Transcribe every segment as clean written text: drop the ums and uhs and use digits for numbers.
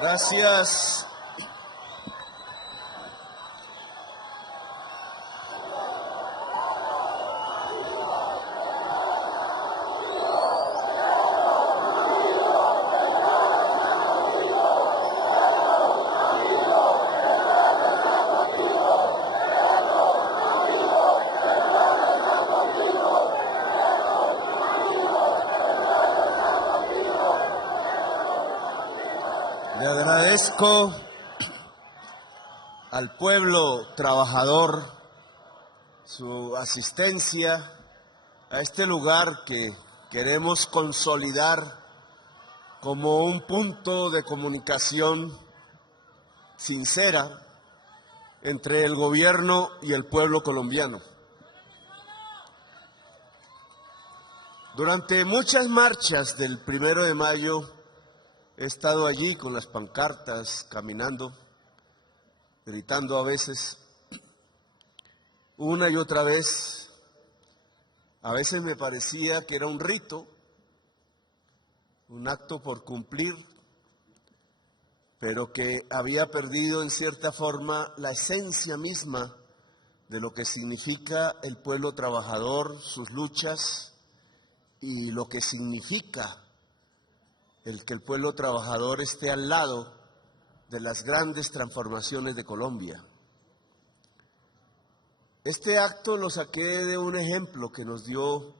Gracias. Le agradezco al pueblo trabajador su asistencia a este lugar que queremos consolidar como un punto de comunicación sincera entre el gobierno y el pueblo colombiano. Durante muchas marchas del 1 de mayo he estado allí con las pancartas, caminando, gritando a veces, una y otra vez. A veces me parecía que era un rito, un acto por cumplir, pero que había perdido en cierta forma la esencia misma de lo que significa el pueblo trabajador, sus luchas y lo que significa el que el pueblo trabajador esté al lado de las grandes transformaciones de Colombia. Este acto lo saqué de un ejemplo que nos dio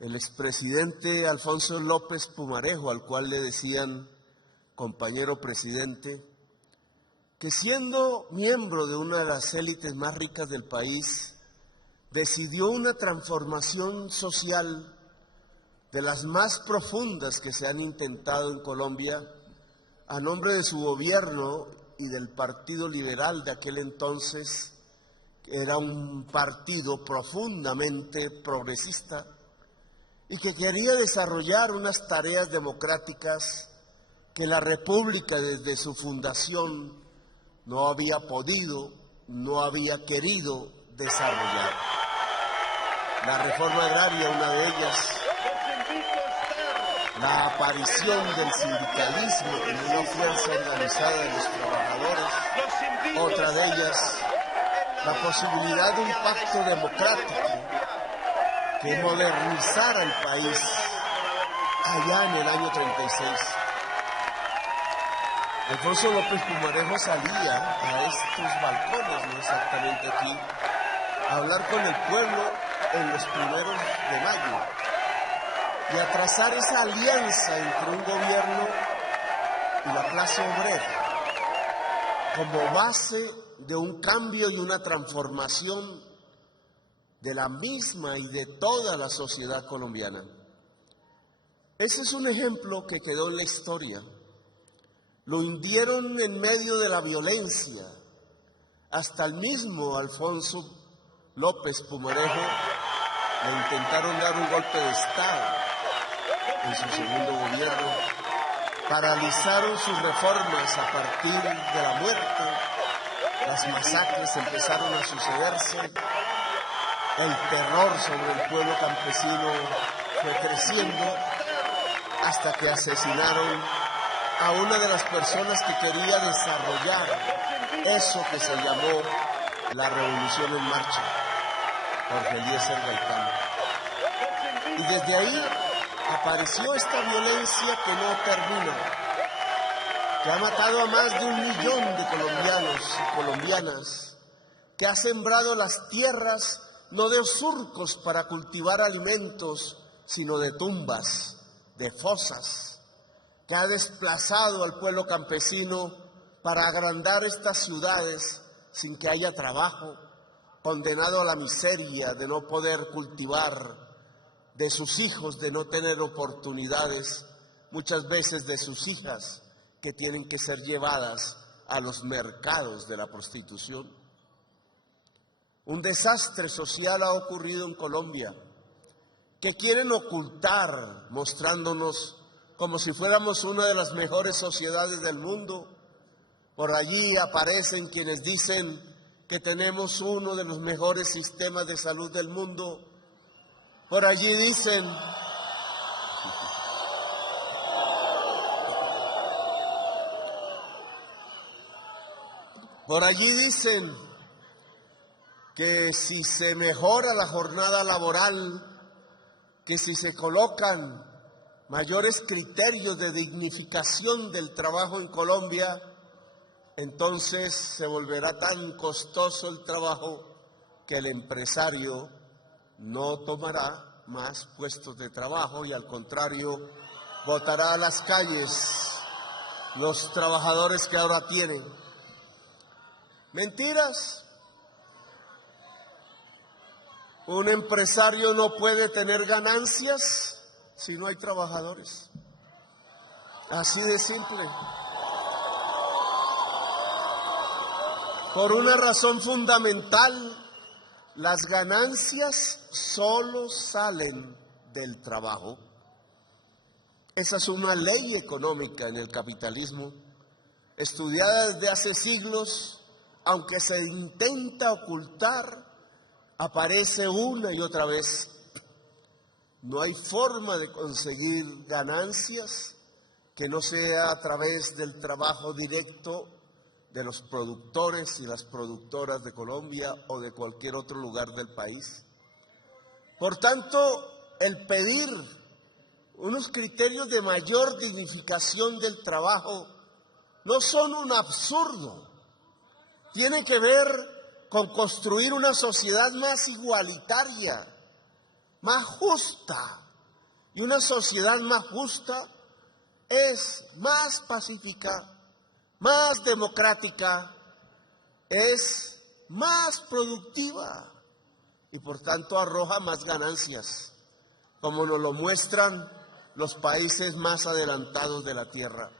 el expresidente Alfonso López Pumarejo, al cual le decían compañero presidente, que siendo miembro de una de las élites más ricas del país, decidió una transformación social de las más profundas que se han intentado en Colombia, a nombre de su gobierno y del Partido Liberal de aquel entonces, que era un partido profundamente progresista y que quería desarrollar unas tareas democráticas que la República desde su fundación no había podido, no había querido desarrollar. La reforma agraria, una de ellas, la aparición del sindicalismo como una fuerza organizada de los trabajadores, otra de ellas, la posibilidad de un pacto democrático que modernizara el país allá en el año 36. Alfonso López Pumarejo salía a estos balcones, no exactamente aquí, a hablar con el pueblo en los 1 de mayo. Y a trazar esa alianza entre un gobierno y la clase obrera como base de un cambio y una transformación de la misma y de toda la sociedad colombiana. Ese es un ejemplo que quedó en la historia. Lo hundieron en medio de la violencia. Hasta el mismo Alfonso López Pumarejo le intentaron dar un golpe de Estado en su segundo gobierno, paralizaron sus reformas a partir de la muerte, las masacres empezaron a sucederse, el terror sobre el pueblo campesino fue creciendo hasta que asesinaron a una de las personas que quería desarrollar eso que se llamó la Revolución en Marcha, Jorge Eliezer Gaitán. Y desde ahí apareció esta violencia que no termina, que ha matado a más de 1 millón de colombianos y colombianas, que ha sembrado las tierras no de surcos para cultivar alimentos, sino de tumbas, de fosas, que ha desplazado al pueblo campesino para agrandar estas ciudades sin que haya trabajo, condenado a la miseria de no poder cultivar, de sus hijos de no tener oportunidades, muchas veces de sus hijas que tienen que ser llevadas a los mercados de la prostitución. Un desastre social ha ocurrido en Colombia que quieren ocultar, mostrándonos como si fuéramos una de las mejores sociedades del mundo. Por allí aparecen quienes dicen que tenemos uno de los mejores sistemas de salud del mundo. Por allí dicen Por allí dicen que si se mejora la jornada laboral, que si se colocan mayores criterios de dignificación del trabajo en Colombia, entonces se volverá tan costoso el trabajo que el empresario no tomará más puestos de trabajo y al contrario botará a las calles los trabajadores que ahora tienen. Mentiras. Un empresario no puede tener ganancias si no hay trabajadores. Así de simple. Por una razón fundamental, las ganancias solo salen del trabajo. Esa es una ley económica en el capitalismo, estudiada desde hace siglos, aunque se intenta ocultar, aparece una y otra vez. No hay forma de conseguir ganancias que no sea a través del trabajo directo de los productores y las productoras de Colombia o de cualquier otro lugar del país. Por tanto, el pedir unos criterios de mayor dignificación del trabajo no son un absurdo. Tiene que ver con construir una sociedad más igualitaria, más justa. Y una sociedad más justa es más pacífica, más democrática, es más productiva y por tanto arroja más ganancias, como nos lo muestran los países más adelantados de la tierra.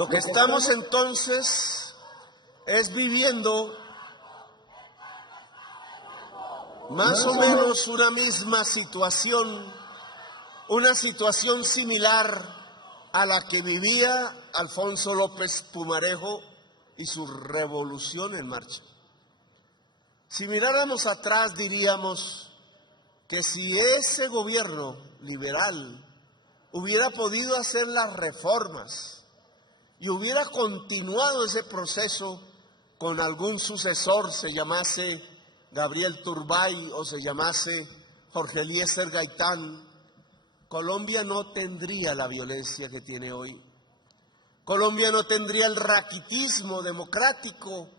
Lo que estamos entonces es viviendo más o menos una misma situación, una situación similar a la que vivía Alfonso López Pumarejo y su revolución en marcha. Si miráramos atrás diríamos que si ese gobierno liberal hubiera podido hacer las reformas y hubiera continuado ese proceso con algún sucesor, se llamase Gabriel Turbay o se llamase Jorge Eliezer Gaitán, Colombia no tendría la violencia que tiene hoy. Colombia no tendría el raquitismo democrático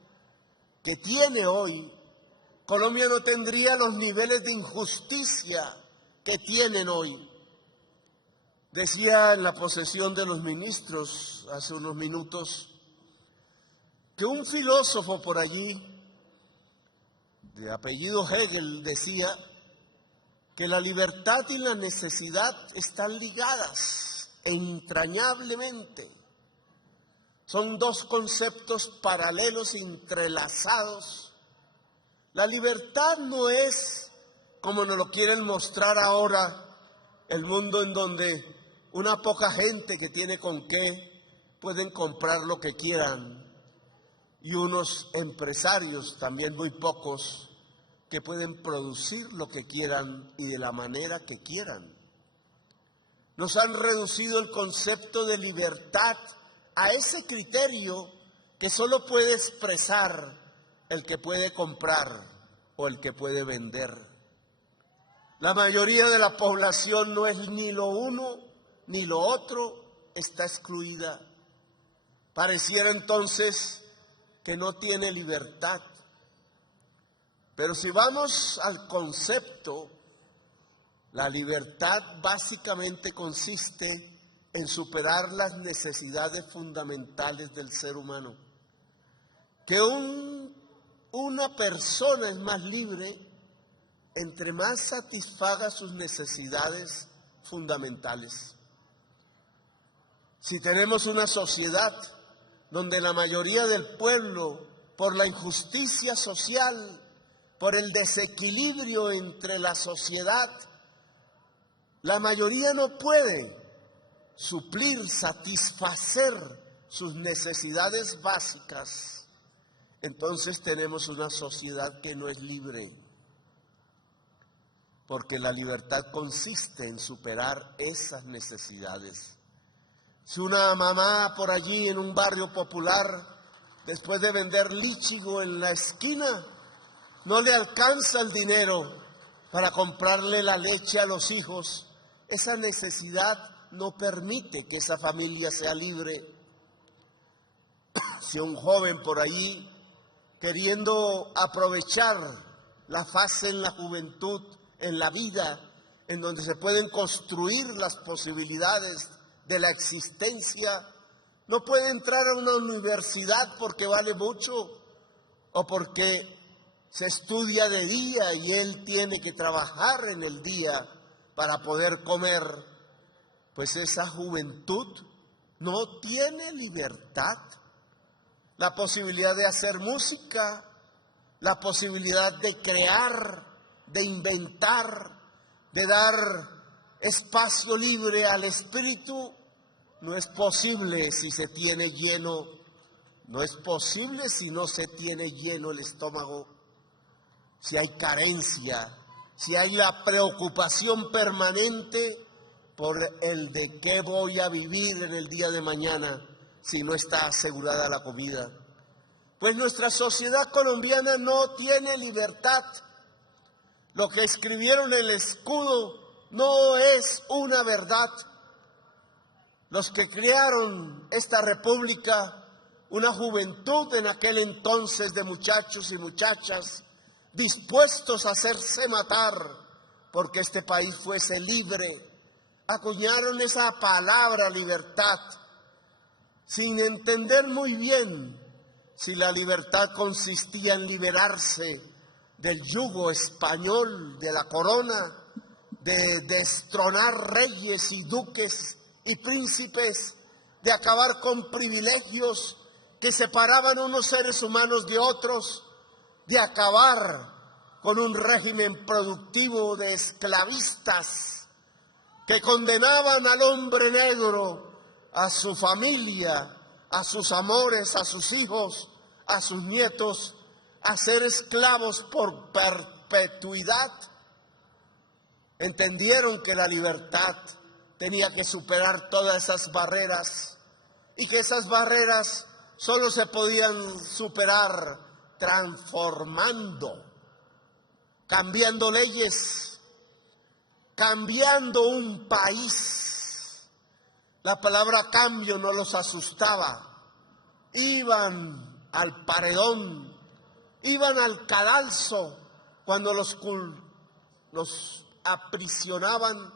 que tiene hoy. Colombia no tendría los niveles de injusticia que tienen hoy. Decía en la posesión de los ministros hace unos minutos que un filósofo por allí, de apellido Hegel, decía que la libertad y la necesidad están ligadas entrañablemente. Son dos conceptos paralelos e entrelazados. La libertad no es, como nos lo quieren mostrar ahora, el mundo en donde una poca gente que tiene con qué pueden comprar lo que quieran y unos empresarios, también muy pocos, que pueden producir lo que quieran y de la manera que quieran. Nos han reducido el concepto de libertad a ese criterio que solo puede expresar el que puede comprar o el que puede vender. La mayoría de la población no es ni lo uno ni lo otro, está excluida. Pareciera entonces que no tiene libertad. Pero si vamos al concepto, la libertad básicamente consiste en superar las necesidades fundamentales del ser humano. Que una persona es más libre entre más satisfaga sus necesidades fundamentales. Si tenemos una sociedad donde la mayoría del pueblo, por la injusticia social, por el desequilibrio entre la sociedad, la mayoría no puede suplir, satisfacer sus necesidades básicas, entonces tenemos una sociedad que no es libre. porque la libertad consiste en superar esas necesidades. Si una mamá por allí en un barrio popular, después de vender líchigo en la esquina, no le alcanza el dinero para comprarle la leche a los hijos, esa necesidad no permite que esa familia sea libre. Si un joven por allí, queriendo aprovechar la fase en la juventud, en la vida, en donde se pueden construir las posibilidades de la existencia, no puede entrar a una universidad porque vale mucho o porque se estudia de día y él tiene que trabajar en el día para poder comer, pues esa juventud no tiene libertad. La posibilidad de hacer música, la posibilidad de crear, de inventar, de dar espacio libre al espíritu, no es posible si se tiene lleno, no es posible si no se tiene lleno el estómago, si hay carencia, si hay la preocupación permanente por el de qué voy a vivir en el día de mañana si no está asegurada la comida. Pues nuestra sociedad colombiana no tiene libertad. Lo que escribieron en el escudo no es una verdad. Los que crearon esta república, una juventud en aquel entonces de muchachos y muchachas dispuestos a hacerse matar porque este país fuese libre, acuñaron esa palabra libertad sin entender muy bien si la libertad consistía en liberarse del yugo español, de la corona, de destronar reyes y duques y príncipes, de acabar con privilegios que separaban unos seres humanos de otros, de acabar con un régimen productivo de esclavistas que condenaban al hombre negro, a su familia, a sus amores, a sus hijos, a sus nietos, a ser esclavos por perpetuidad. Entendieron que la libertad tenía que superar todas esas barreras y que esas barreras solo se podían superar transformando, cambiando leyes, cambiando un país. La palabra cambio no los asustaba. Iban al paredón, iban al cadalso cuando los aprisionaban.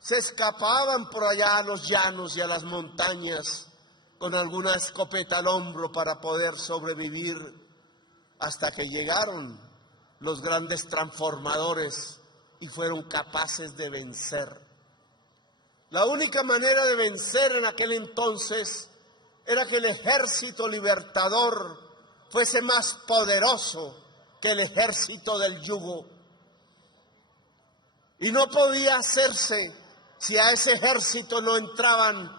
Se escapaban por allá a los llanos y a las montañas con alguna escopeta al hombro para poder sobrevivir, hasta que llegaron los grandes transformadores y fueron capaces de vencer. La única manera de vencer en aquel entonces era que el ejército libertador fuese más poderoso que el ejército del yugo. Y no podía hacerse si a ese ejército no entraban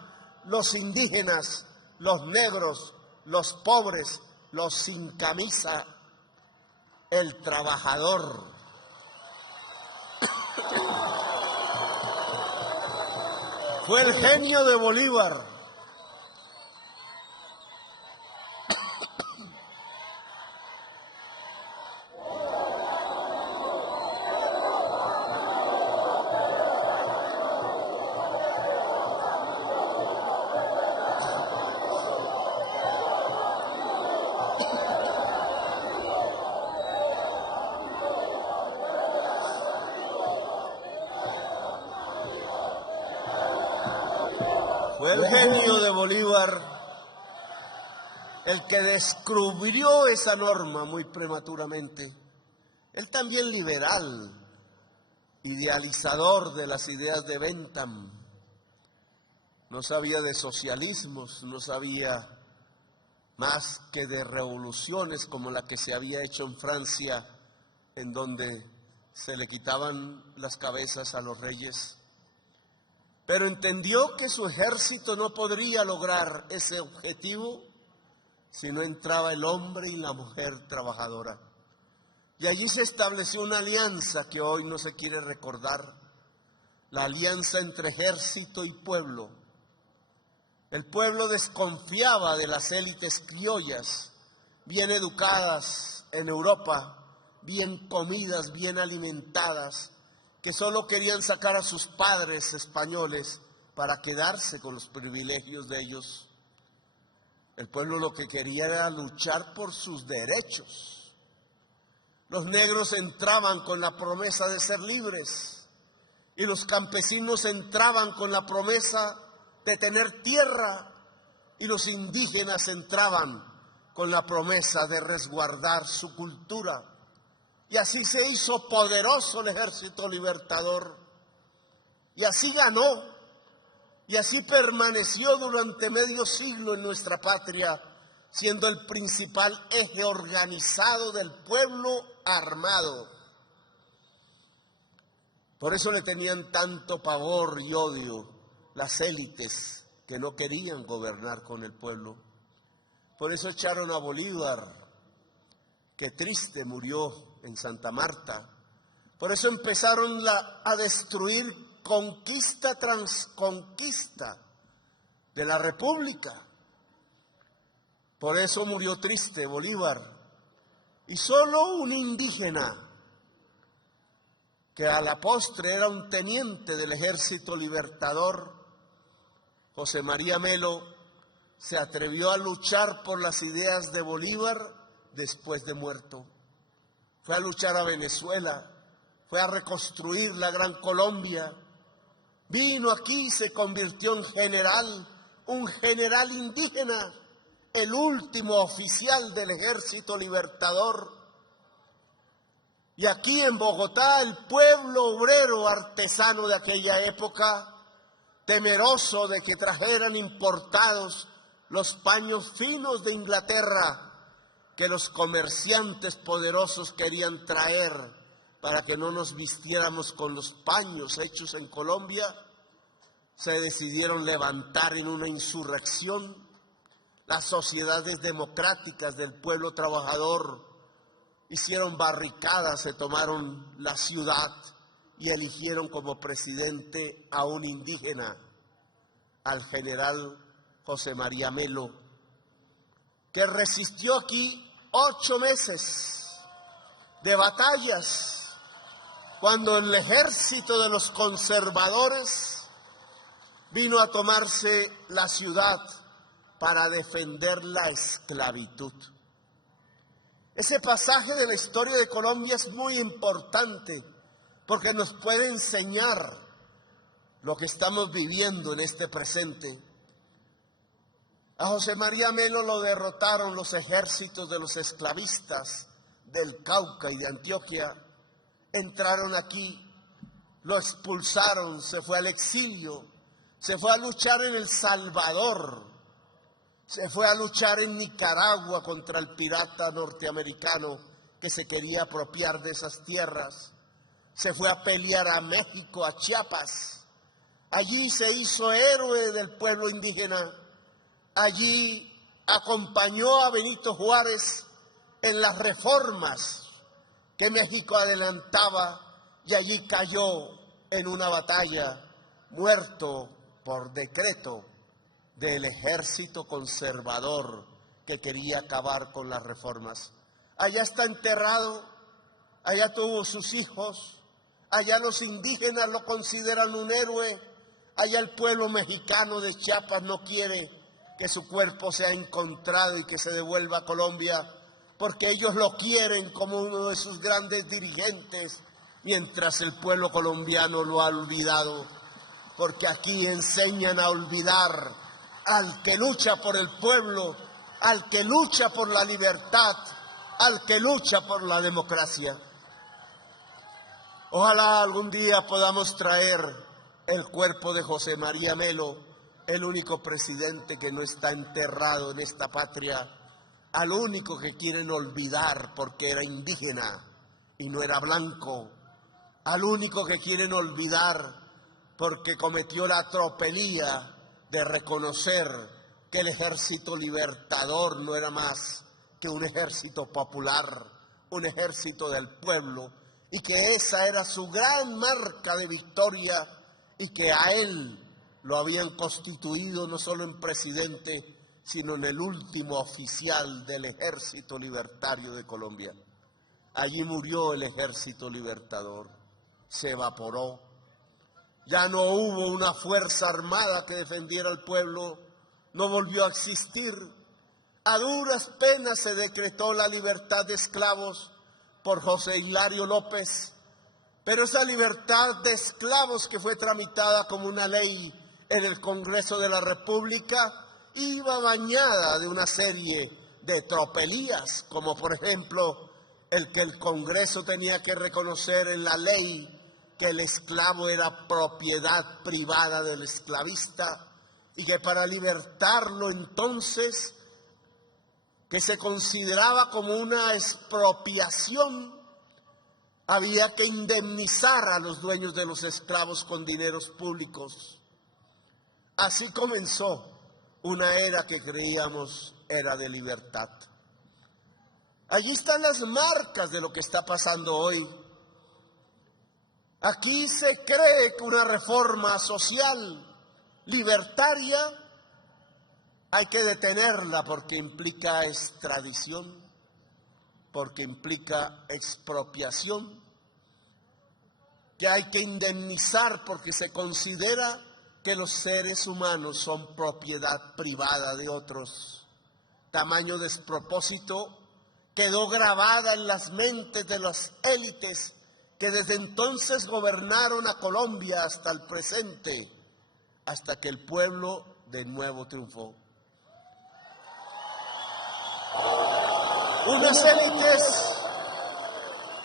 los indígenas, los negros, los pobres, los sin camisa, el trabajador. Fue el genio de Bolívar. Fue el genio de Bolívar el que descubrió esa norma muy prematuramente. Él también liberal, idealizador de las ideas de Bentham. No sabía de socialismos, no sabía más que de revoluciones como la que se había hecho en Francia, en donde se le quitaban las cabezas a los reyes. Pero entendió que su ejército no podría lograr ese objetivo si no entraba el hombre y la mujer trabajadora. Y allí se estableció una alianza que hoy no se quiere recordar, la alianza entre ejército y pueblo. El pueblo desconfiaba de las élites criollas, bien educadas en Europa, bien comidas, bien alimentadas, que solo querían sacar a sus padres españoles para quedarse con los privilegios de ellos. El pueblo lo que quería era luchar por sus derechos. Los negros entraban con la promesa de ser libres y los campesinos entraban con la promesa de tener tierra y los indígenas entraban con la promesa de resguardar su cultura. Y así se hizo poderoso el ejército libertador y así ganó. Y así permaneció durante medio siglo en nuestra patria, siendo el principal eje organizado del pueblo armado. Por eso le tenían tanto pavor y odio las élites que no querían gobernar con el pueblo. Por eso echaron a Bolívar, que triste murió en Santa Marta. Por eso empezaron a destruir conquista tras conquista de la República. Por eso murió triste Bolívar. Y solo un indígena, que a la postre era un teniente del Ejército Libertador, José María Melo, se atrevió a luchar por las ideas de Bolívar después de muerto. Fue a luchar a Venezuela, fue a reconstruir la Gran Colombia. Vino aquí y se convirtió en general, un general indígena, el último oficial del Ejército Libertador. Y aquí en Bogotá, el pueblo obrero artesano de aquella época, temeroso de que trajeran importados los paños finos de Inglaterra, que los comerciantes poderosos querían traer para que no nos vistiéramos con los paños hechos en Colombia, se decidieron levantar en una insurrección. Las sociedades democráticas del pueblo trabajador hicieron barricadas, se tomaron la ciudad y eligieron como presidente a un indígena, al general José María Melo, que resistió aquí 8 meses de batallas, cuando el ejército de los conservadores vino a tomarse la ciudad para defender la esclavitud. Ese pasaje de la historia de Colombia es muy importante porque nos puede enseñar lo que estamos viviendo en este presente. A José María Melo lo derrotaron los ejércitos de los esclavistas del Cauca y de Antioquia. Entraron aquí, lo expulsaron, se fue al exilio, se fue a luchar en El Salvador, se fue a luchar en Nicaragua contra el pirata norteamericano que se quería apropiar de esas tierras, se fue a pelear a México, a Chiapas. Allí se hizo héroe del pueblo indígena, allí acompañó a Benito Juárez en las reformas que México adelantaba y allí cayó en una batalla, muerto por decreto del ejército conservador que quería acabar con las reformas. Allá está enterrado, allá tuvo sus hijos, allá los indígenas lo consideran un héroe, allá el pueblo mexicano de Chiapas no quiere que su cuerpo sea encontrado y que se devuelva a Colombia, porque ellos lo quieren como uno de sus grandes dirigentes, mientras el pueblo colombiano lo ha olvidado, porque aquí enseñan a olvidar al que lucha por el pueblo, al que lucha por la libertad, al que lucha por la democracia. Ojalá algún día podamos traer el cuerpo de José María Melo, el único presidente que no está enterrado en esta patria, al único que quieren olvidar porque era indígena y no era blanco, al único que quieren olvidar porque cometió la tropelía de reconocer que el ejército libertador no era más que un ejército popular, un ejército del pueblo, y que esa era su gran marca de victoria, y que a él lo habían constituido no solo en presidente, sino en el último oficial del Ejército Libertario de Colombia. Allí murió el Ejército Libertador, se evaporó. Ya no hubo una fuerza armada que defendiera al pueblo, no volvió a existir. A duras penas se decretó la libertad de esclavos por José Hilario López, pero esa libertad de esclavos que fue tramitada como una ley en el Congreso de la República iba bañada de una serie de tropelías, como por ejemplo el que el Congreso tenía que reconocer en la ley que el esclavo era propiedad privada del esclavista y que para libertarlo entonces, que se consideraba como una expropiación, había que indemnizar a los dueños de los esclavos con dineros públicos. Así comenzó una era que creíamos era de libertad. Allí están las marcas de lo que está pasando hoy. Aquí se cree que una reforma social libertaria hay que detenerla porque implica extradición, porque implica expropiación, que hay que indemnizar porque se considera que los seres humanos son propiedad privada de otros. Tamaño despropósito quedó grabada en las mentes de las élites que desde entonces gobernaron a Colombia hasta el presente, hasta que el pueblo de nuevo triunfó.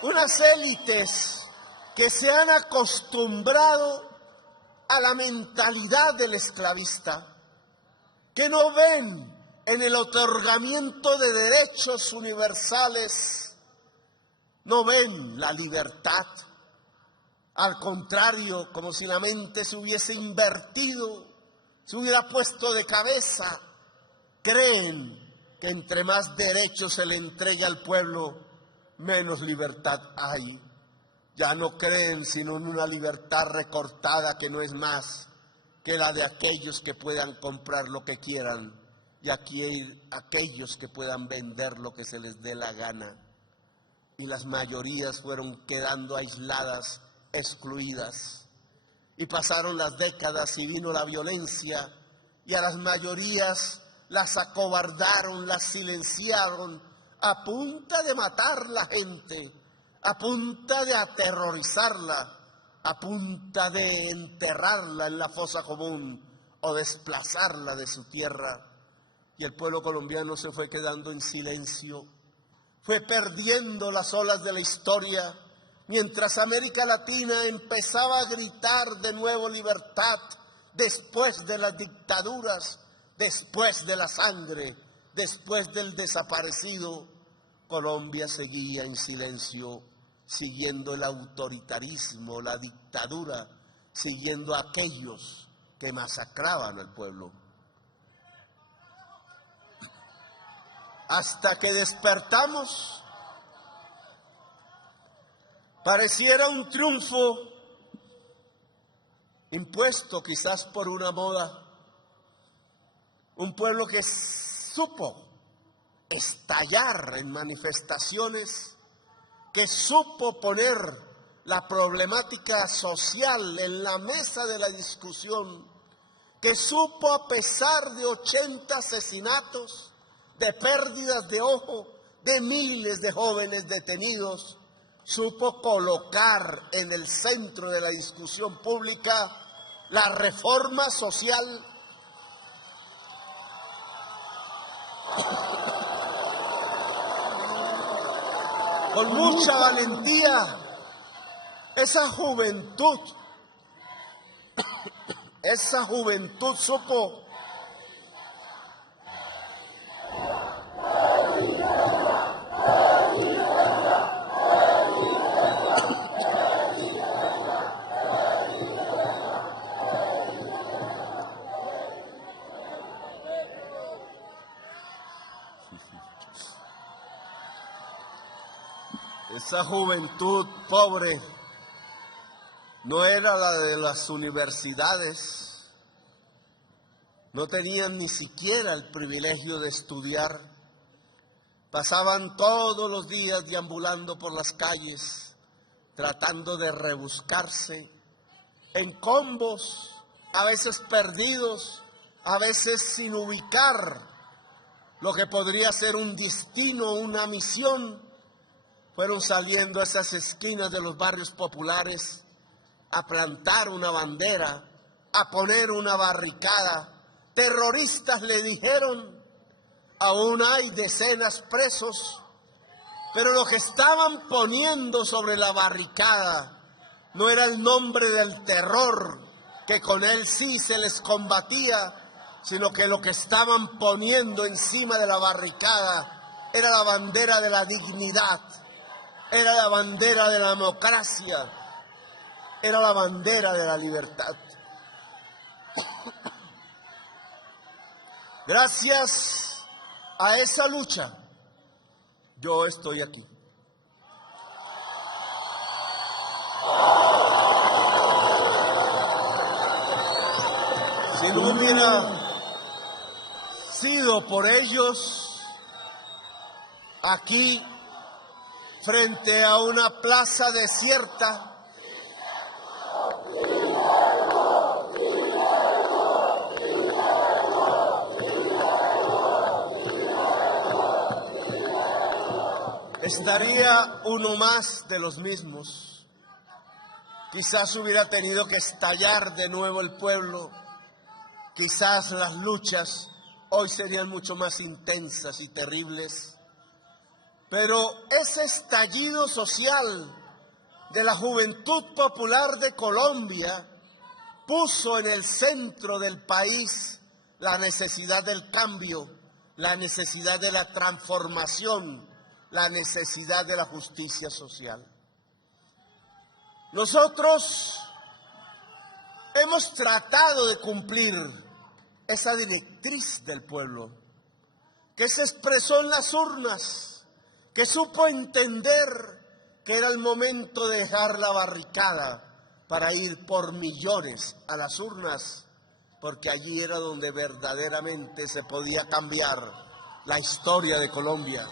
Unas élites que se han acostumbrado a la mentalidad del esclavista, que no ven en el otorgamiento de derechos universales, no ven la libertad. Al contrario, como si la mente se hubiese invertido, se hubiera puesto de cabeza, creen que entre más derechos se le entregue al pueblo, menos libertad hay. Ya no creen sino en una libertad recortada que no es más que la de aquellos que puedan comprar lo que quieran y aquellos que puedan vender lo que se les dé la gana. Y las mayorías fueron quedando aisladas, excluidas. Y pasaron las décadas y vino la violencia y a las mayorías las acobardaron, las silenciaron a punta de matar la gente, a punta de aterrorizarla, a punta de enterrarla en la fosa común o desplazarla de su tierra. Y el pueblo colombiano se fue quedando en silencio, fue perdiendo las olas de la historia, mientras América Latina empezaba a gritar de nuevo libertad después de las dictaduras, después de la sangre, después del desaparecido. Colombia seguía en silencio, siguiendo el autoritarismo, la dictadura, siguiendo a aquellos que masacraban al pueblo. Hasta que despertamos, pareciera un triunfo impuesto quizás por una moda. Un pueblo que supo estallar en manifestaciones, que supo poner la problemática social en la mesa de la discusión, que supo, a pesar de 80 asesinatos, de pérdidas de ojo, de miles de jóvenes detenidos, supo colocar en el centro de la discusión pública la reforma social con mucha valentía. Esa juventud supo Esa juventud pobre no era la de las universidades, no tenían ni siquiera el privilegio de estudiar, pasaban todos los días deambulando por las calles, tratando de rebuscarse en combos, a veces perdidos, a veces sin ubicar lo que podría ser un destino, una misión. Fueron saliendo a esas esquinas de los barrios populares a plantar una bandera, a poner una barricada. Terroristas le dijeron, aún hay decenas presos, pero lo que estaban poniendo sobre la barricada no era el nombre del terror, que con él sí se les combatía, sino que lo que estaban poniendo encima de la barricada era la bandera de la dignidad, era la bandera de la democracia, era la bandera de la libertad. Gracias a esa lucha, yo estoy aquí. Si no hubiera sido por ellos, aquí, frente a una plaza desierta, estaría uno más de los mismos. Quizás hubiera tenido que estallar de nuevo el pueblo. Quizás las luchas hoy serían mucho más intensas y terribles. Pero ese estallido social de la juventud popular de Colombia puso en el centro del país la necesidad del cambio, la necesidad de la transformación, la necesidad de la justicia social. Nosotros hemos tratado de cumplir esa directriz del pueblo, que se expresó en las urnas, que supo entender que era el momento de dejar la barricada para ir por millones a las urnas, porque allí era donde verdaderamente se podía cambiar la historia de Colombia.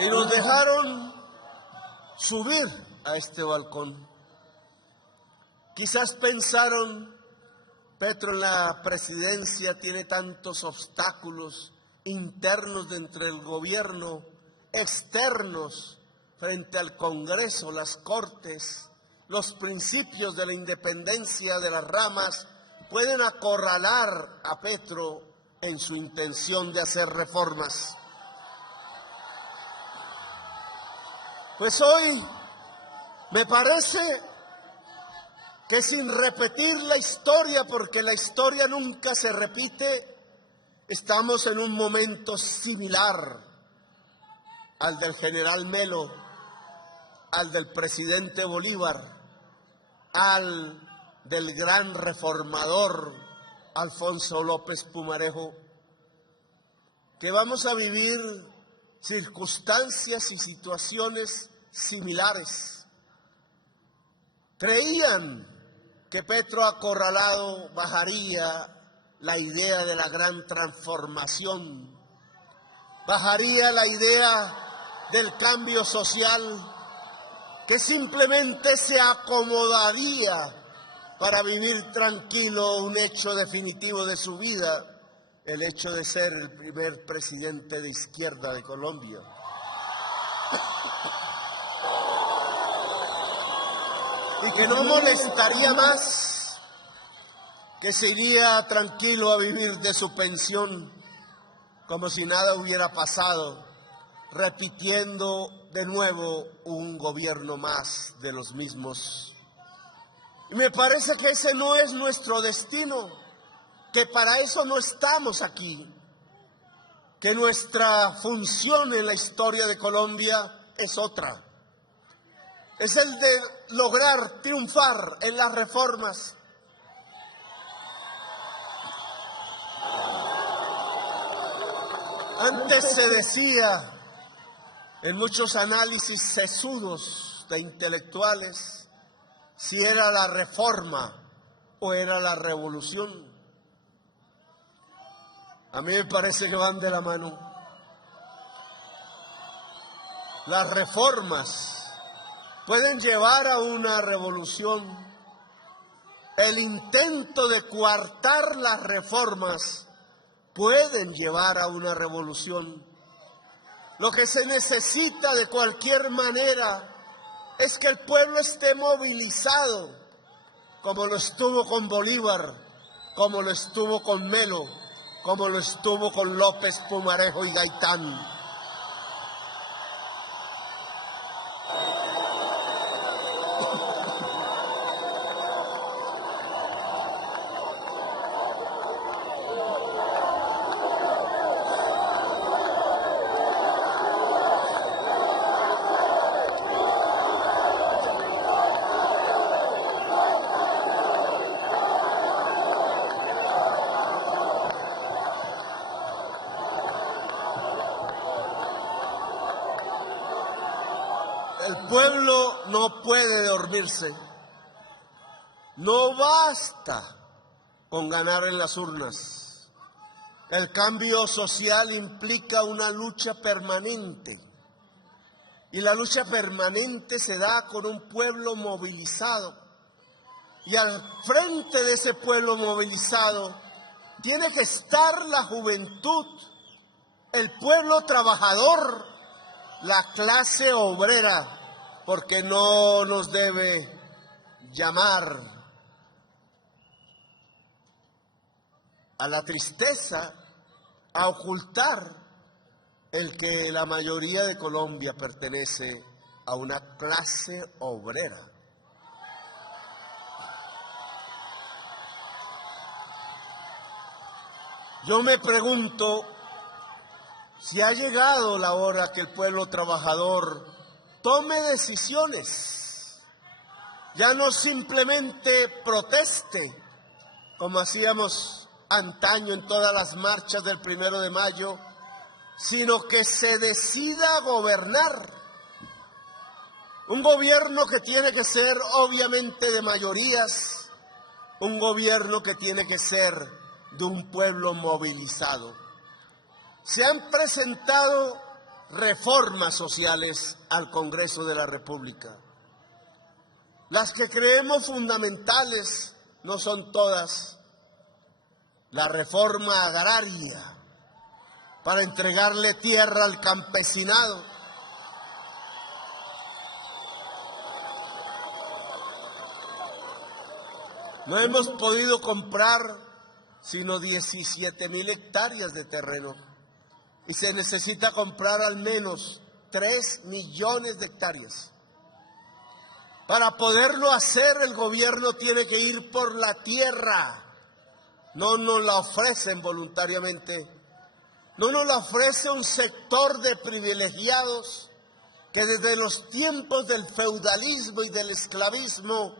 Y nos dejaron subir a este balcón. Quizás pensaron, Petro en la presidencia tiene tantos obstáculos internos dentro del gobierno, externos frente al Congreso, las Cortes, los principios de la independencia de las ramas, pueden acorralar a Petro en su intención de hacer reformas. Pues hoy me parece que sin repetir la historia, porque la historia nunca se repite, estamos en un momento similar al del general Melo, al del presidente Bolívar, al del gran reformador Alfonso López Pumarejo, que vamos a vivir circunstancias y situaciones similares. Creían que Petro acorralado bajaría la idea de la gran transformación, bajaría la idea del cambio social, que simplemente se acomodaría para vivir tranquilo un hecho definitivo de su vida, el hecho de ser el primer presidente de izquierda de Colombia. Y que no molestaría más, que se iría tranquilo a vivir de su pensión como si nada hubiera pasado, repitiendo de nuevo un gobierno más de los mismos. Y me parece que ese no es nuestro destino, que para eso no estamos aquí. que nuestra función en la historia de Colombia es otra. Es el de lograr triunfar en las reformas. Antes se decía, en muchos análisis sesudos de intelectuales, si era la reforma o era la revolución. A mí me parece que van de la mano. Las reformas pueden llevar a una revolución. El intento de coartar las reformas pueden llevar a una revolución. Lo que se necesita de cualquier manera es que el pueblo esté movilizado, como lo estuvo con Bolívar, como lo estuvo con Melo, como lo estuvo con López, Pumarejo y Gaitán. El pueblo no puede dormirse. No basta con ganar en las urnas. El cambio social implica una lucha permanente. Y la lucha permanente se da con un pueblo movilizado. Y al frente de ese pueblo movilizado tiene que estar la juventud, el pueblo trabajador, la clase obrera, porque no nos debe llamar a la tristeza, a ocultar el que la mayoría de Colombia pertenece a una clase obrera. Yo me pregunto si ha llegado la hora que el pueblo trabajador tome decisiones, ya no simplemente proteste, como hacíamos antaño en todas las marchas del 1 de mayo, sino que se decida gobernar. Un gobierno que tiene que ser obviamente de mayorías, un gobierno que tiene que ser de un pueblo movilizado. Se han presentado reformas sociales al Congreso de la República. Las que creemos fundamentales no son todas. La reforma agraria para entregarle tierra al campesinado. No hemos podido comprar sino 17.000 hectáreas de terreno. Y se necesita comprar al menos 3 millones de hectáreas. Para poderlo hacer, el gobierno tiene que ir por la tierra. No nos la ofrecen voluntariamente. No nos la ofrece un sector de privilegiados que desde los tiempos del feudalismo y del esclavismo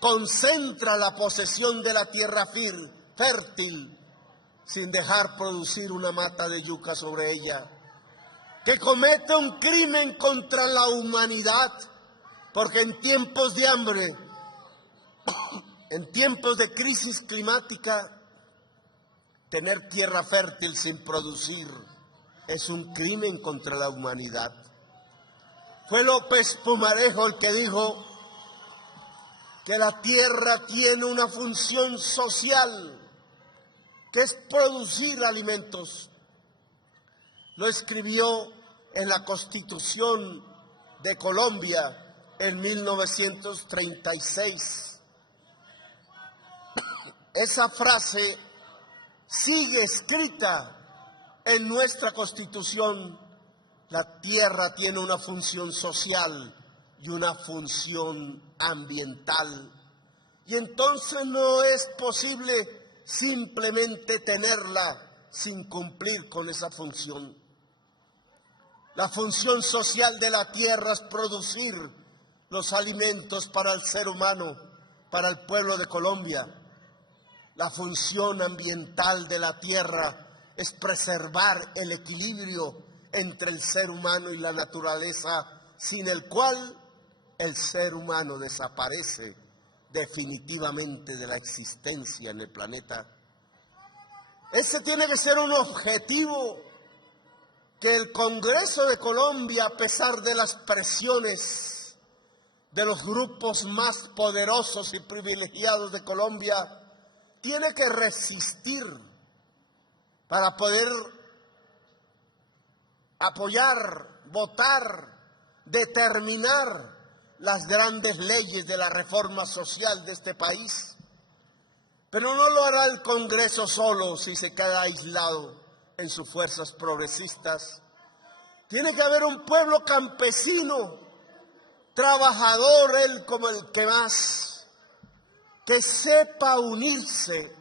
concentra la posesión de la tierra fértil, sin dejar producir una mata de yuca sobre ella, que comete un crimen contra la humanidad, porque en tiempos de hambre, en tiempos de crisis climática, tener tierra fértil sin producir es un crimen contra la humanidad. Fue López Pumarejo el que dijo que la tierra tiene una función social, que es producir alimentos. Lo escribió en la Constitución de Colombia en 1936. Esa frase sigue escrita en nuestra Constitución. La tierra tiene una función social y una función ambiental. Y entonces no es posible simplemente tenerla sin cumplir con esa función. La función social de la tierra es producir los alimentos para el ser humano, para el pueblo de Colombia. La función ambiental de la tierra es preservar el equilibrio entre el ser humano y la naturaleza, sin el cual el ser humano desaparece definitivamente de la existencia en el planeta. Ese tiene que ser un objetivo que el Congreso de Colombia, a pesar de las presiones de los grupos más poderosos y privilegiados de Colombia, tiene que resistir para poder apoyar, votar, determinar las grandes leyes de la reforma social de este país. Pero no lo hará el Congreso solo si se queda aislado en sus fuerzas progresistas. Tiene que haber un pueblo campesino, trabajador, él como el que más, que sepa unirse,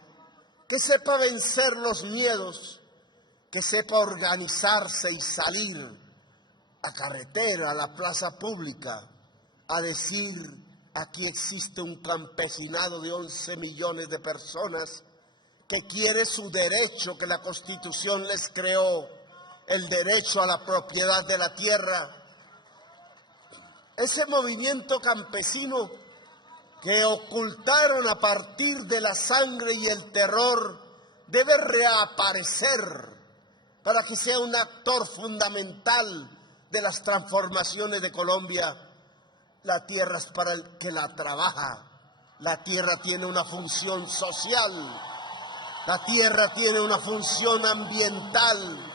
que sepa vencer los miedos, que sepa organizarse y salir a carretera, a la plaza pública, a decir: aquí existe un campesinado de 11 millones de personas que quiere su derecho que la Constitución les creó, el derecho a la propiedad de la tierra. Ese movimiento campesino que ocultaron a partir de la sangre y el terror debe reaparecer para que sea un actor fundamental de las transformaciones de Colombia. La tierra es para el que la trabaja. La tierra tiene una función social. La tierra tiene una función ambiental.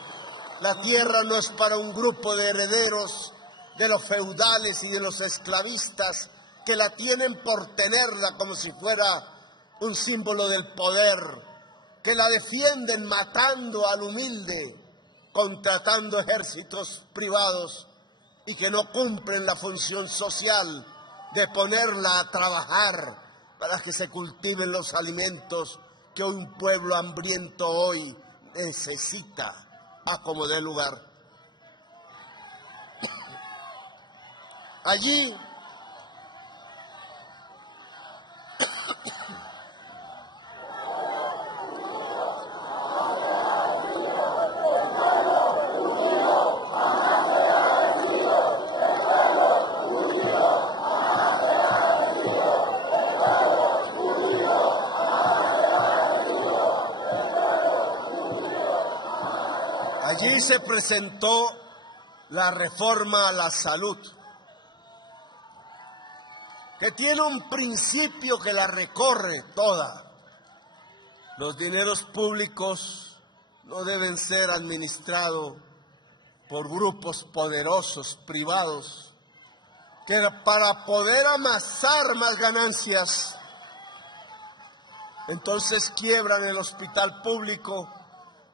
La tierra no es para un grupo de herederos de los feudales y de los esclavistas que la tienen por tenerla como si fuera un símbolo del poder, que la defienden matando al humilde, contratando ejércitos privados y que no cumplen la función social de ponerla a trabajar para que se cultiven los alimentos que un pueblo hambriento hoy necesita a como dé lugar. Allí se presentó la reforma a la salud, que tiene un principio que la recorre toda. Los dineros públicos no deben ser administrados por grupos poderosos privados que para poder amasar más ganancias, entonces quiebran el hospital público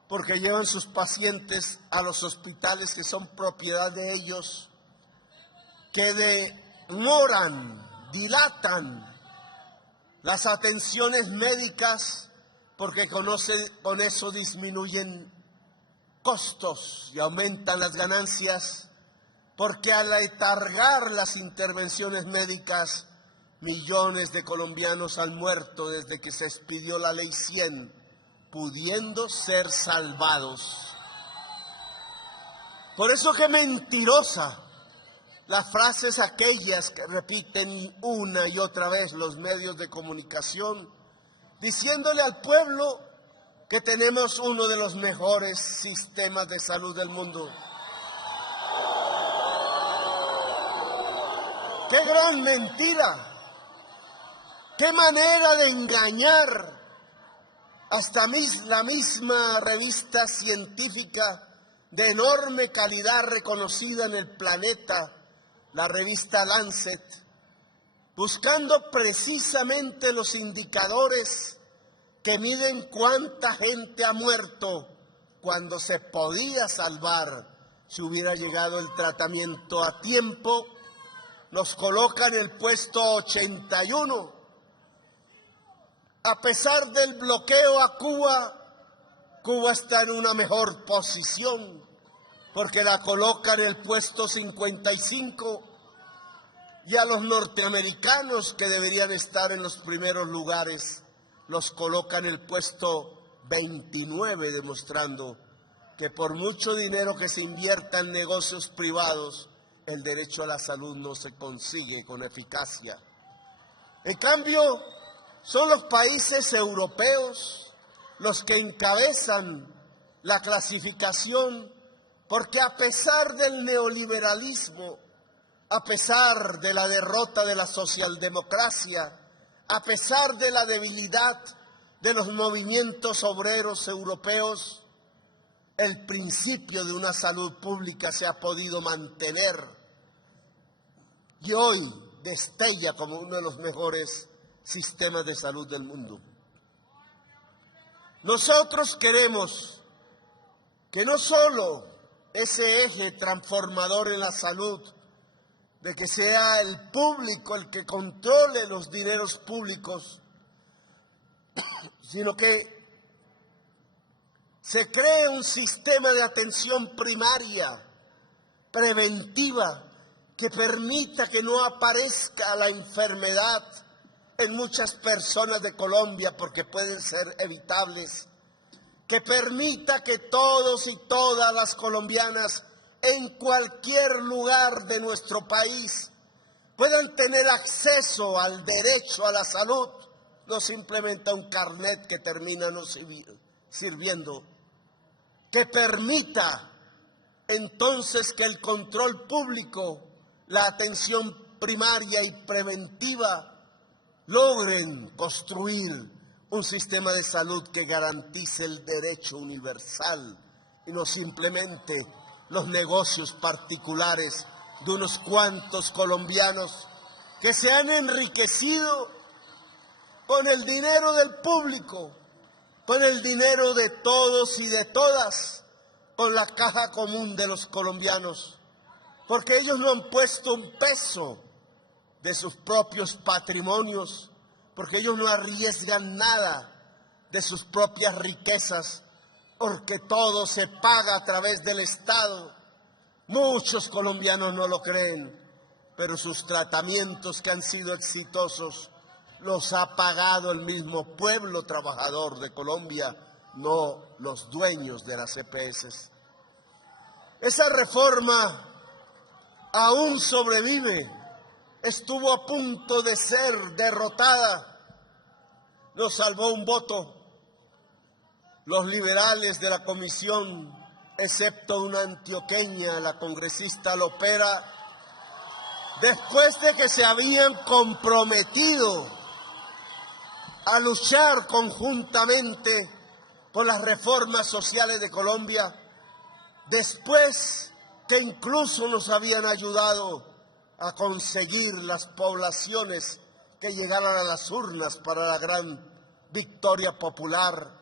porque llevan sus pacientes a los hospitales que son propiedad de ellos, que demoran, dilatan las atenciones médicas porque con eso disminuyen costos y aumentan las ganancias, porque al letargar las intervenciones médicas, millones de colombianos han muerto desde que se expidió la Ley 100, pudiendo ser salvados. Por eso que mentirosa las frases aquellas que repiten una y otra vez los medios de comunicación, diciéndole al pueblo que tenemos uno de los mejores sistemas de salud del mundo. ¡Qué gran mentira! ¡Qué manera de engañar! Hasta la misma revista científica de enorme calidad reconocida en el planeta, la revista Lancet, buscando precisamente los indicadores que miden cuánta gente ha muerto cuando se podía salvar si hubiera llegado el tratamiento a tiempo, nos coloca en el puesto 81. A pesar del bloqueo a Cuba, Cuba está en una mejor posición porque la coloca en el puesto 55 y a los norteamericanos, que deberían estar en los primeros lugares, los coloca en el puesto 29, demostrando que por mucho dinero que se invierta en negocios privados, el derecho a la salud no se consigue con eficacia. En cambio, son los países europeos los que encabezan la clasificación, porque a pesar del neoliberalismo, a pesar de la derrota de la socialdemocracia, a pesar de la debilidad de los movimientos obreros europeos, el principio de una salud pública se ha podido mantener y hoy destella como uno de los mejores sistemas de salud del mundo. Nosotros queremos que no solo ese eje transformador en la salud, de que sea el público el que controle los dineros públicos, sino que se cree un sistema de atención primaria, preventiva, que permita que no aparezca la enfermedad en muchas personas de Colombia, porque pueden ser evitables, que permita que todos y todas las colombianas en cualquier lugar de nuestro país puedan tener acceso al derecho a la salud, no simplemente a un carnet que termina no sirviendo, que permita entonces que el control público, la atención primaria y preventiva logren construir un sistema de salud que garantice el derecho universal y no simplemente los negocios particulares de unos cuantos colombianos que se han enriquecido con el dinero del público, con el dinero de todos y de todas, con la caja común de los colombianos, porque ellos no han puesto un peso de sus propios patrimonios, porque ellos no arriesgan nada de sus propias riquezas, porque todo se paga a través del Estado. Muchos colombianos no lo creen, pero sus tratamientos que han sido exitosos los ha pagado el mismo pueblo trabajador de Colombia, no los dueños de las EPS. Esa reforma aún sobrevive, estuvo a punto de ser derrotada, nos salvó un voto. Los liberales de la comisión, excepto una antioqueña, la congresista Lopera, después de que se habían comprometido a luchar conjuntamente por las reformas sociales de Colombia, después que incluso nos habían ayudado a conseguir las poblaciones que llegaran a las urnas para la gran victoria popular,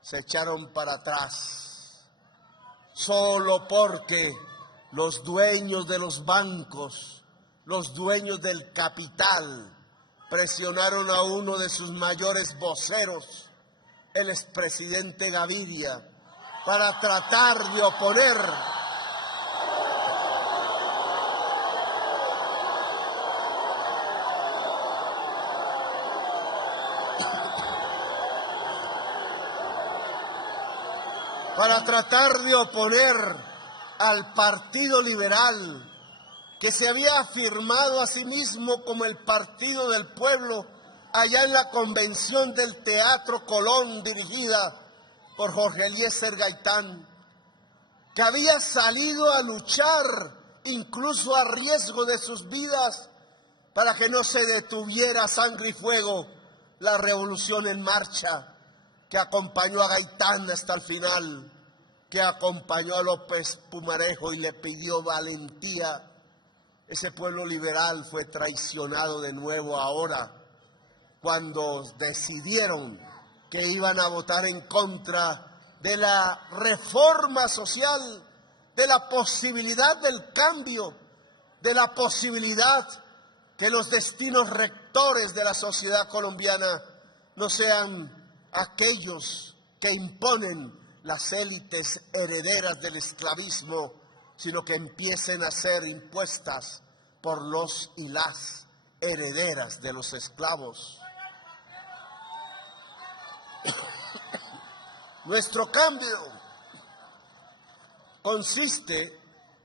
se echaron para atrás, solo porque los dueños de los bancos, los dueños del capital, presionaron a uno de sus mayores voceros, el expresidente Gaviria, para tratar de oponer al Partido Liberal, que se había afirmado a sí mismo como el Partido del Pueblo allá en la convención del Teatro Colón, dirigida por Jorge Eliezer Gaitán, que había salido a luchar incluso a riesgo de sus vidas para que no se detuviera a sangre y fuego la revolución en marcha, que acompañó a Gaitán hasta el final, que acompañó a López Pumarejo y le pidió valentía. Ese pueblo liberal fue traicionado de nuevo ahora, cuando decidieron que iban a votar en contra de la reforma social, de la posibilidad del cambio, de la posibilidad que los destinos rectores de la sociedad colombiana no sean aquellos que imponen las élites herederas del esclavismo, sino que empiecen a ser impuestas por los y las herederas de los esclavos. Nuestro cambio consiste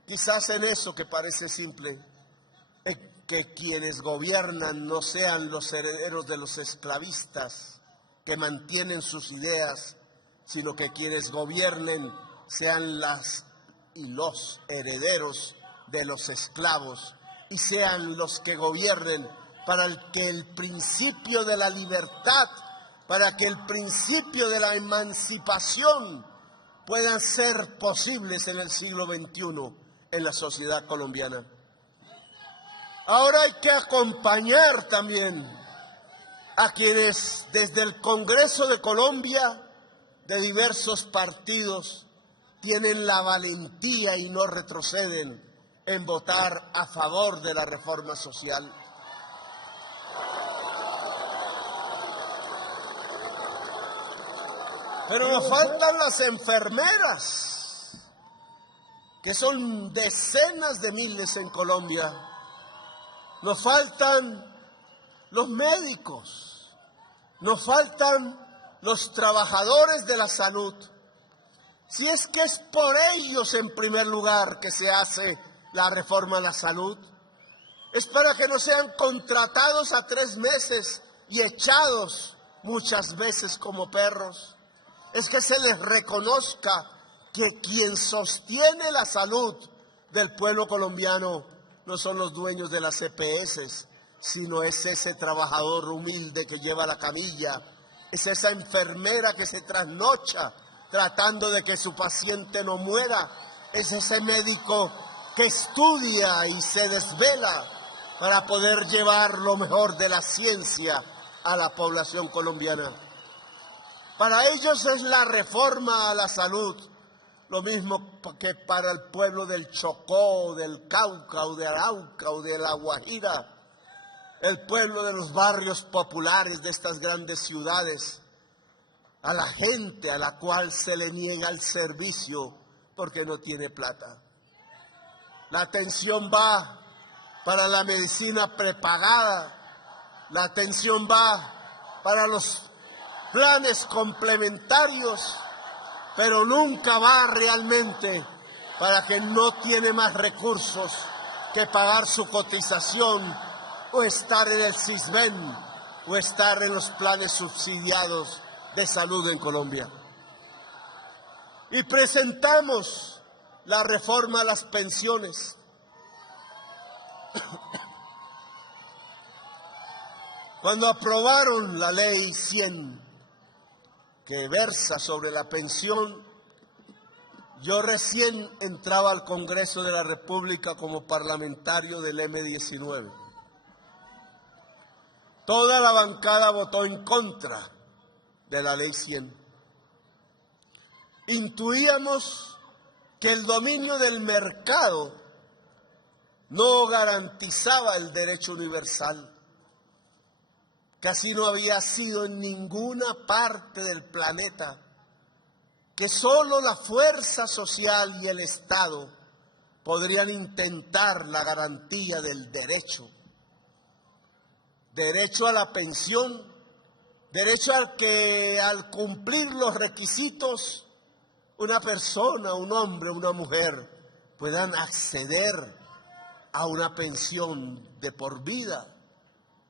quizás en eso que parece simple, en que quienes gobiernan no sean los herederos de los esclavistas que mantienen sus ideas, sino que quienes gobiernen sean las y los herederos de los esclavos y sean los que gobiernen para que el principio de la libertad, para que el principio de la emancipación puedan ser posibles en el siglo XXI en la sociedad colombiana. Ahora hay que acompañar también a quienes desde el Congreso de Colombia, de diversos partidos, tienen la valentía y no retroceden en votar a favor de la reforma social. Pero nos faltan las enfermeras, que son decenas de miles en Colombia. Nos faltan los médicos, nos faltan los trabajadores de la salud. Si es que es por ellos en primer lugar que se hace la reforma a la salud, es para que no sean contratados a 3 meses y echados muchas veces como perros. Es que se les reconozca que quien sostiene la salud del pueblo colombiano no son los dueños de las EPS, sino es ese trabajador humilde que lleva la camilla, es esa enfermera que se trasnocha tratando de que su paciente no muera, es ese médico que estudia y se desvela para poder llevar lo mejor de la ciencia a la población colombiana. Para ellos es la reforma a la salud, lo mismo que para el pueblo del Chocó, del Cauca, o de Arauca, o de La Guajira, el pueblo de los barrios populares de estas grandes ciudades, a la gente a la cual se le niega el servicio porque no tiene plata. La atención va para la medicina prepagada, la atención va para los planes complementarios, pero nunca va realmente para quien no tiene más recursos que pagar su cotización o estar en el SISBEN o estar en los planes subsidiados de salud en Colombia. Y presentamos la reforma a las pensiones. Cuando aprobaron la ley 100, que versa sobre la pensión, yo recién entraba al Congreso de la República como parlamentario del M19. Toda la bancada votó en contra de la ley 100. Intuíamos que el dominio del mercado no garantizaba el derecho universal, que así no había sido en ninguna parte del planeta, que solo la fuerza social y el Estado podrían intentar la garantía del derecho. Derecho a la pensión, derecho al que al cumplir los requisitos una persona, un hombre, una mujer puedan acceder a una pensión de por vida,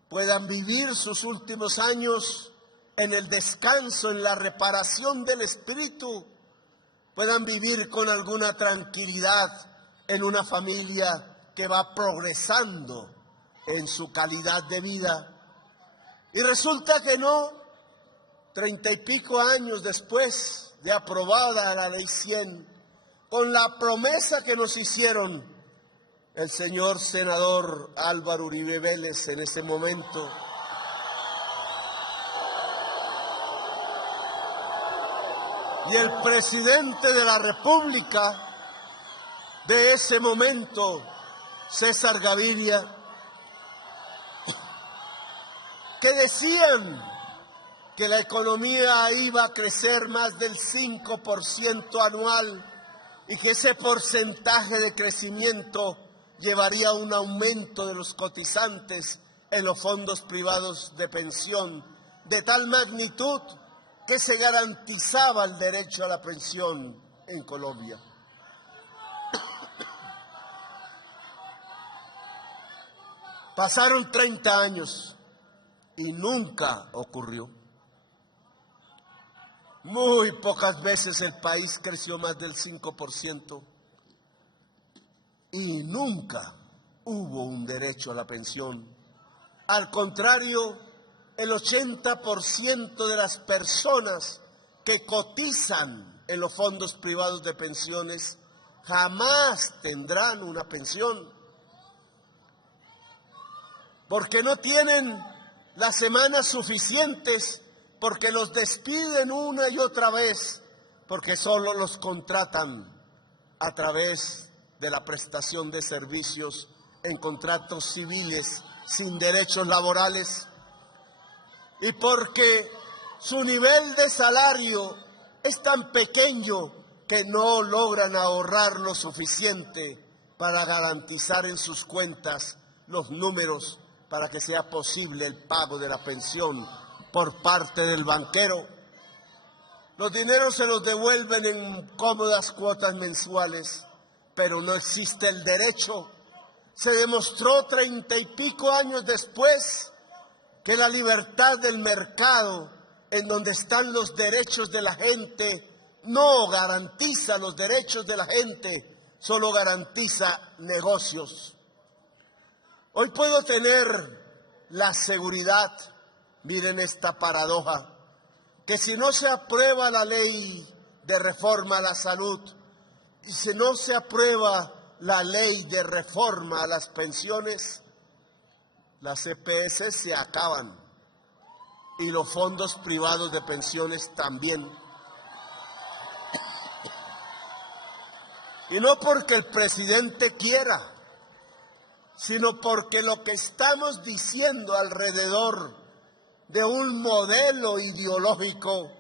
puedan vivir sus últimos años en el descanso, en la reparación del espíritu, puedan vivir con alguna tranquilidad en una familia que va progresando en su calidad de vida. Y resulta que no, 30 y pico años después de aprobada la ley 100, con la promesa que nos hicieron el señor senador Álvaro Uribe Vélez en ese momento, y el presidente de la República de ese momento, César Gaviria, que decían que la economía iba a crecer más del 5% anual y que ese porcentaje de crecimiento llevaría a un aumento de los cotizantes en los fondos privados de pensión de tal magnitud que se garantizaba el derecho a la pensión en Colombia. Pasaron 30 años y nunca ocurrió. Muy pocas veces el país creció más del 5% y nunca hubo un derecho a la pensión. Al contrario, el 80% de las personas que cotizan en los fondos privados de pensiones jamás tendrán una pensión, porque no tienen las semanas suficientes, porque los despiden una y otra vez, porque solo los contratan a través de la prestación de servicios en contratos civiles sin derechos laborales, y porque su nivel de salario es tan pequeño que no logran ahorrar lo suficiente para garantizar en sus cuentas los números para que sea posible el pago de la pensión por parte del banquero. Los dineros se los devuelven en cómodas cuotas mensuales, pero no existe el derecho. Se demostró 30 y pico años después que la libertad del mercado, en donde están los derechos de la gente, no garantiza los derechos de la gente, solo garantiza negocios. Hoy puedo tener la seguridad, miren esta paradoja, que si no se aprueba la ley de reforma a la salud y si no se aprueba la ley de reforma a las pensiones, las EPS se acaban y los fondos privados de pensiones también. Y no porque el presidente quiera, sino porque lo que estamos diciendo alrededor de un modelo ideológico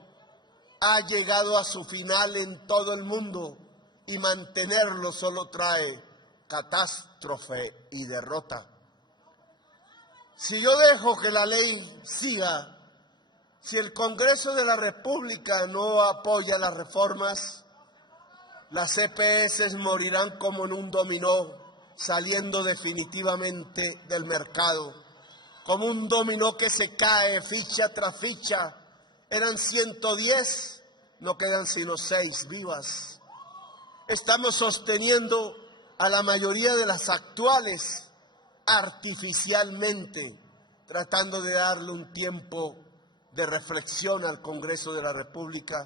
ha llegado a su final en todo el mundo y mantenerlo solo trae catástrofe y derrota. Si yo dejo que la ley siga, si el Congreso de la República no apoya las reformas, las EPS morirán como en un dominó, saliendo definitivamente del mercado, como un dominó que se cae ficha tras ficha. Eran 110, no quedan sino 6 vivas. Estamos sosteniendo a la mayoría de las actuales artificialmente, tratando de darle un tiempo de reflexión al Congreso de la República.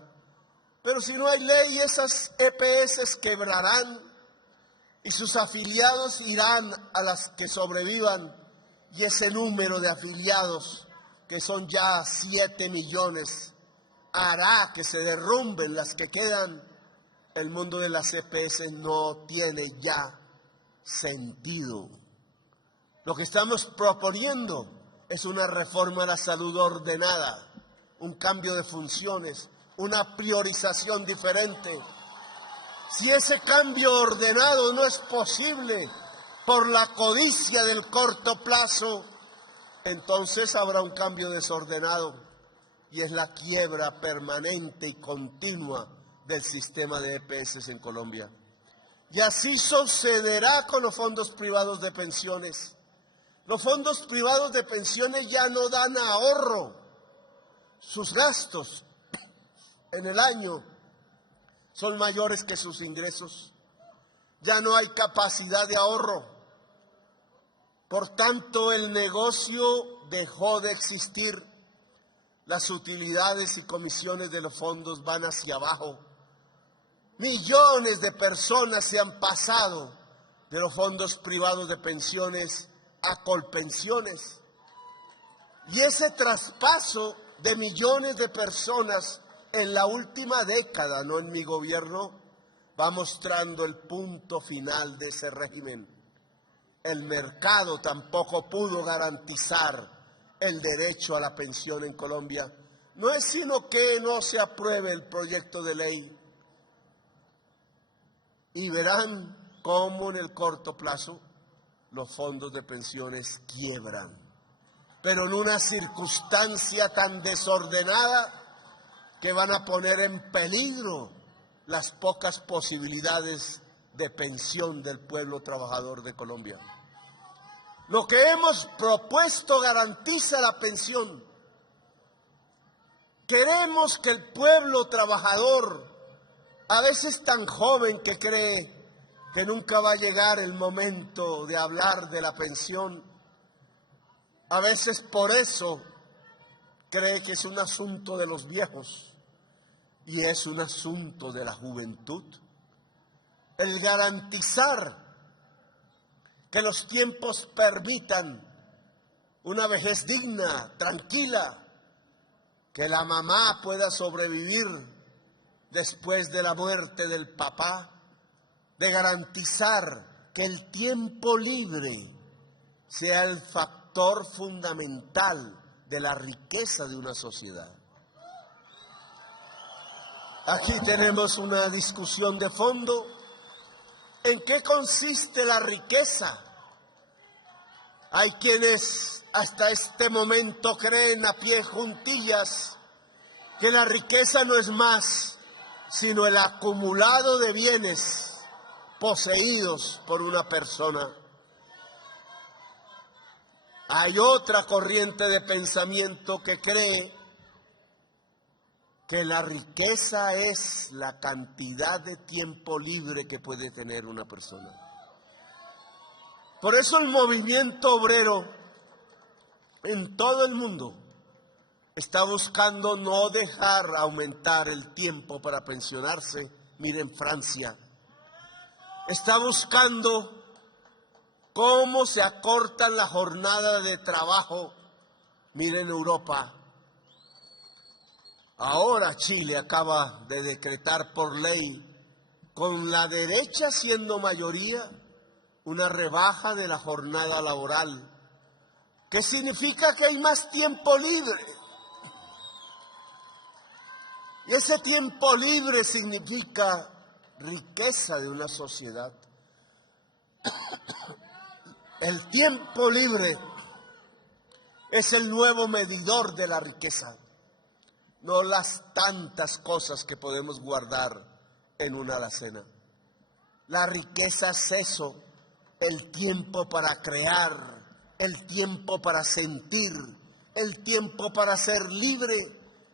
Pero si no hay ley, esas EPS quebrarán y sus afiliados irán a las que sobrevivan, y ese número de afiliados, que son ya 7 millones, hará que se derrumben las que quedan. El mundo de las EPS no tiene ya sentido. Lo que estamos proponiendo es una reforma a la salud ordenada, un cambio de funciones, una priorización diferente. Si ese cambio ordenado no es posible por la codicia del corto plazo, entonces habrá un cambio desordenado y es la quiebra permanente y continua del sistema de EPS en Colombia. Y así sucederá con los fondos privados de pensiones. Los fondos privados de pensiones ya no dan ahorro. Sus gastos en el año son mayores que sus ingresos. Ya no hay capacidad de ahorro. Por tanto, el negocio dejó de existir. Las utilidades y comisiones de los fondos van hacia abajo. Millones de personas se han pasado de los fondos privados de pensiones a Colpensiones. Y ese traspaso de millones de personas en la última década, no en mi gobierno, va mostrando el punto final de ese régimen. El mercado tampoco pudo garantizar el derecho a la pensión en Colombia. no es sino que no se apruebe el proyecto de ley y verán cómo en el corto plazo los fondos de pensiones quiebran, pero en una circunstancia tan desordenada que van a poner en peligro las pocas posibilidades de pensión del pueblo trabajador de Colombia. Lo que hemos propuesto garantiza la pensión. Queremos que el pueblo trabajador, a veces tan joven que cree que nunca va a llegar el momento de hablar de la pensión, a veces por eso cree que es un asunto de los viejos y es un asunto de la juventud. El garantizar que los tiempos permitan una vejez digna, tranquila, que la mamá pueda sobrevivir después de la muerte del papá, de garantizar que el tiempo libre sea el factor fundamental de la riqueza de una sociedad. Aquí tenemos una discusión de fondo. ¿En qué consiste la riqueza? Hay quienes hasta este momento creen a pie juntillas que la riqueza no es más sino el acumulado de bienes poseídos por una persona. Hay otra corriente de pensamiento que cree que la riqueza es la cantidad de tiempo libre que puede tener una persona. Por eso el movimiento obrero en todo el mundo está buscando no dejar aumentar el tiempo para pensionarse. Miren Francia. Está buscando cómo se acortan la jornada de trabajo. Miren Europa. Ahora Chile acaba de decretar por ley, con la derecha siendo mayoría, una rebaja de la jornada laboral. ¿Qué significa? Que hay más tiempo libre. Y ese tiempo libre significa riqueza de una sociedad. El tiempo libre es el nuevo medidor de la riqueza, no las tantas cosas que podemos guardar en una alacena. La riqueza es eso, el tiempo para crear, el tiempo para sentir, el tiempo para ser libre,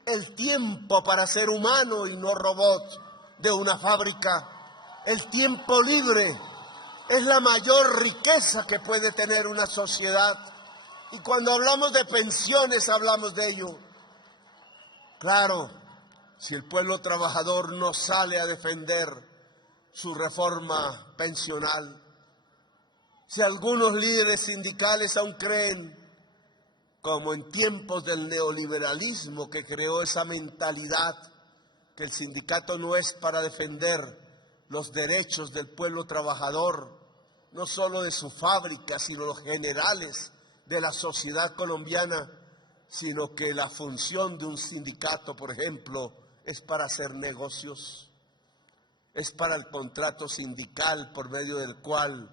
el tiempo para ser humano y no robot de una fábrica. El tiempo libre es la mayor riqueza que puede tener una sociedad. Y cuando hablamos de pensiones, hablamos de ello. Claro, si el pueblo trabajador no sale a defender su reforma pensional, si algunos líderes sindicales aún creen, como en tiempos del neoliberalismo que creó esa mentalidad, que el sindicato no es para defender los derechos del pueblo trabajador, no solo de su fábrica, sino los generales de la sociedad colombiana, sino que la función de un sindicato, por ejemplo, es para hacer negocios, es para el contrato sindical por medio del cual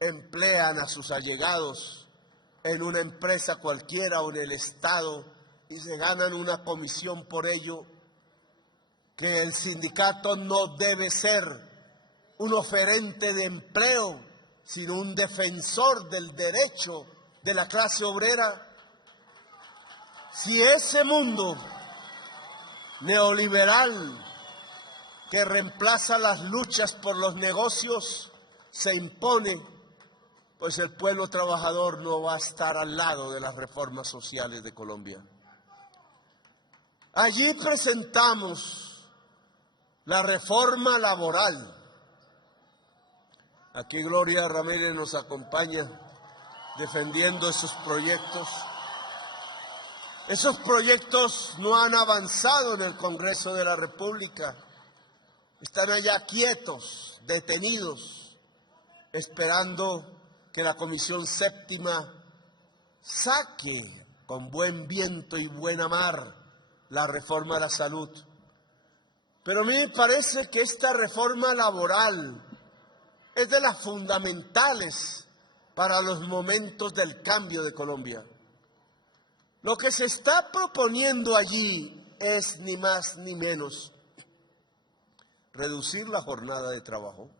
emplean a sus allegados en una empresa cualquiera o en el Estado y se ganan una comisión por ello, que el sindicato no debe ser un oferente de empleo, sino un defensor del derecho de la clase obrera. Si ese mundo neoliberal que reemplaza las luchas por los negocios se impone, pues el pueblo trabajador no va a estar al lado de las reformas sociales de Colombia. Allí presentamos la reforma laboral. Aquí Gloria Ramírez nos acompaña defendiendo esos proyectos. Esos proyectos no han avanzado en el Congreso de la República. Están allá quietos, detenidos, esperando que la Comisión Séptima saque con buen viento y buena mar la reforma a la salud. Pero a mí me parece que esta reforma laboral es de las fundamentales para los momentos del cambio de Colombia. Lo que se está proponiendo allí es ni más ni menos reducir la jornada de trabajo,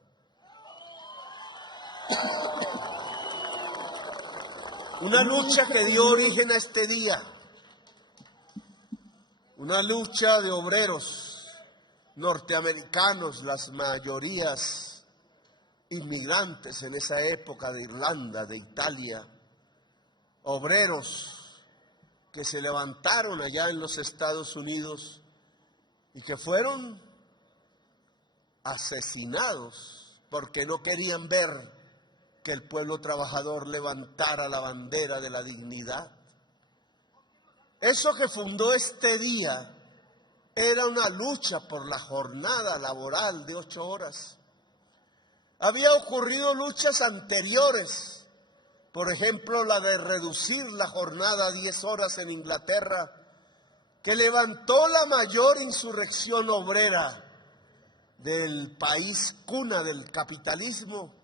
una lucha que dio origen a este día, una lucha de obreros norteamericanos, las mayorías inmigrantes en esa época de Irlanda, de Italia, obreros que se levantaron allá en los Estados Unidos y que fueron asesinados porque no querían ver que el pueblo trabajador levantara la bandera de la dignidad. Eso que fundó este día era una lucha por la jornada laboral de 8 horas. Había ocurrido luchas anteriores, por ejemplo, la de reducir la jornada a 10 horas en Inglaterra, que levantó la mayor insurrección obrera del país cuna del capitalismo,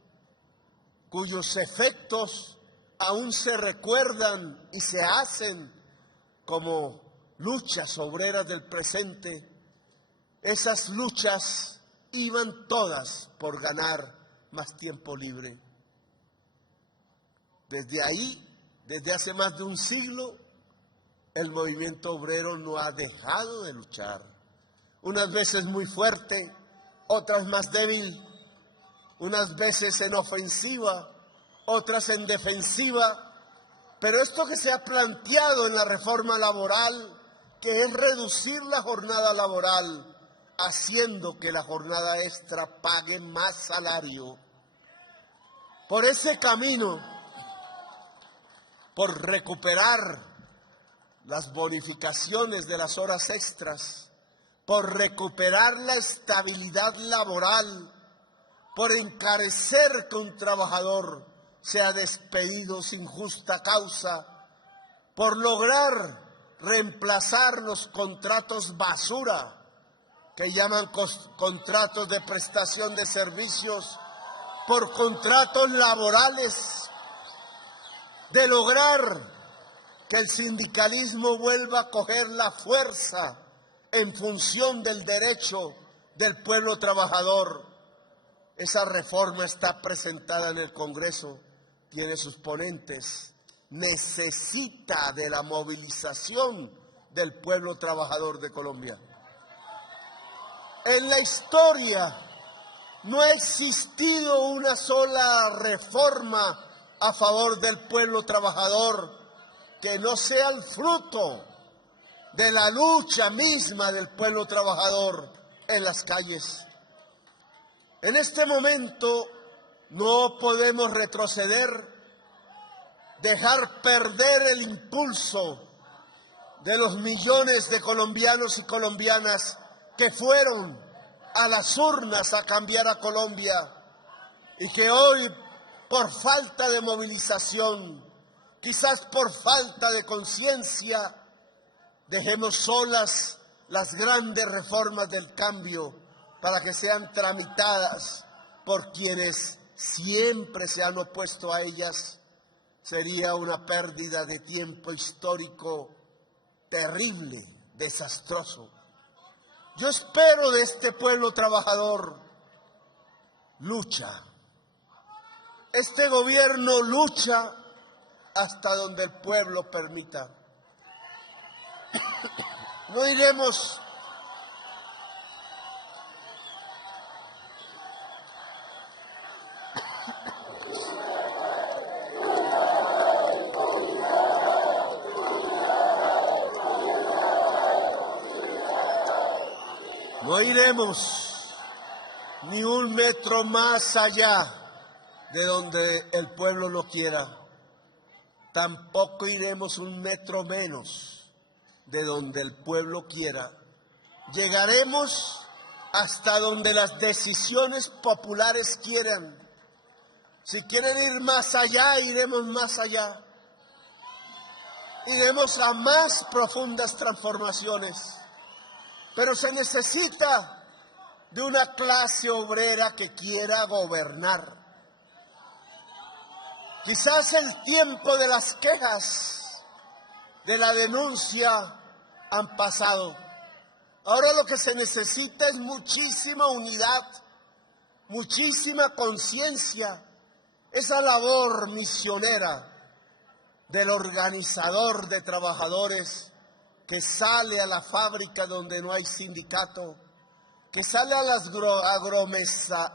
cuyos efectos aún se recuerdan y se hacen como luchas obreras del presente. Esas luchas iban todas por ganar más tiempo libre. Desde ahí, desde hace más de un siglo, el movimiento obrero no ha dejado de luchar. Unas veces muy fuerte, otras más débil, unas veces en ofensiva, otras en defensiva. Pero esto que se ha planteado en la reforma laboral, que es reducir la jornada laboral, haciendo que la jornada extra pague más salario, por ese camino, por recuperar las bonificaciones de las horas extras, por recuperar la estabilidad laboral, por encarecer que un trabajador sea despedido sin justa causa, por lograr reemplazar los contratos basura, que llaman contratos de prestación de servicios, por contratos laborales, de lograr que el sindicalismo vuelva a coger la fuerza en función del derecho del pueblo trabajador. Esa reforma está presentada en el Congreso, tiene sus ponentes, necesita de la movilización del pueblo trabajador de Colombia. En la historia no ha existido una sola reforma a favor del pueblo trabajador que no sea el fruto de la lucha misma del pueblo trabajador en las calles. En este momento no podemos retroceder, dejar perder el impulso de los millones de colombianos y colombianas que fueron a las urnas a cambiar a Colombia y que hoy, por falta de movilización, quizás por falta de conciencia, dejemos solas las grandes reformas del cambio para que sean tramitadas por quienes siempre se han opuesto a ellas. Sería una pérdida de tiempo histórico terrible, desastroso. Yo espero de este pueblo trabajador lucha. Este gobierno lucha hasta donde el pueblo permita. No iremos ni un metro más allá de donde el pueblo lo quiera. Tampoco iremos un metro menos de donde el pueblo quiera. Llegaremos hasta donde las decisiones populares quieran. Si quieren ir más allá, iremos más allá. iremos a más profundas transformaciones, pero se necesita de una clase obrera que quiera gobernar. Quizás el tiempo de las quejas, de la denuncia, han pasado. Ahora lo que se necesita es muchísima unidad, muchísima conciencia, esa labor misionera del organizador de trabajadores que sale a la fábrica donde no hay sindicato, que sale a las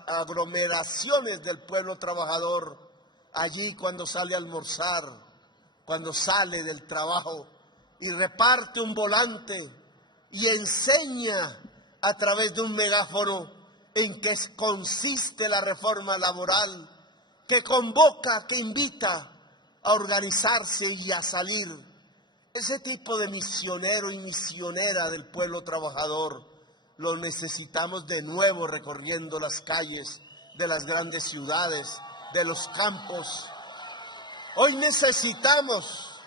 aglomeraciones del pueblo trabajador, allí cuando sale a almorzar, cuando sale del trabajo y reparte un volante y enseña a través de un megáfono en qué consiste la reforma laboral, que convoca, que invita a organizarse y a salir. Ese tipo de misionero y misionera del pueblo trabajador lo necesitamos de nuevo recorriendo las calles de las grandes ciudades, de los campos. Hoy necesitamos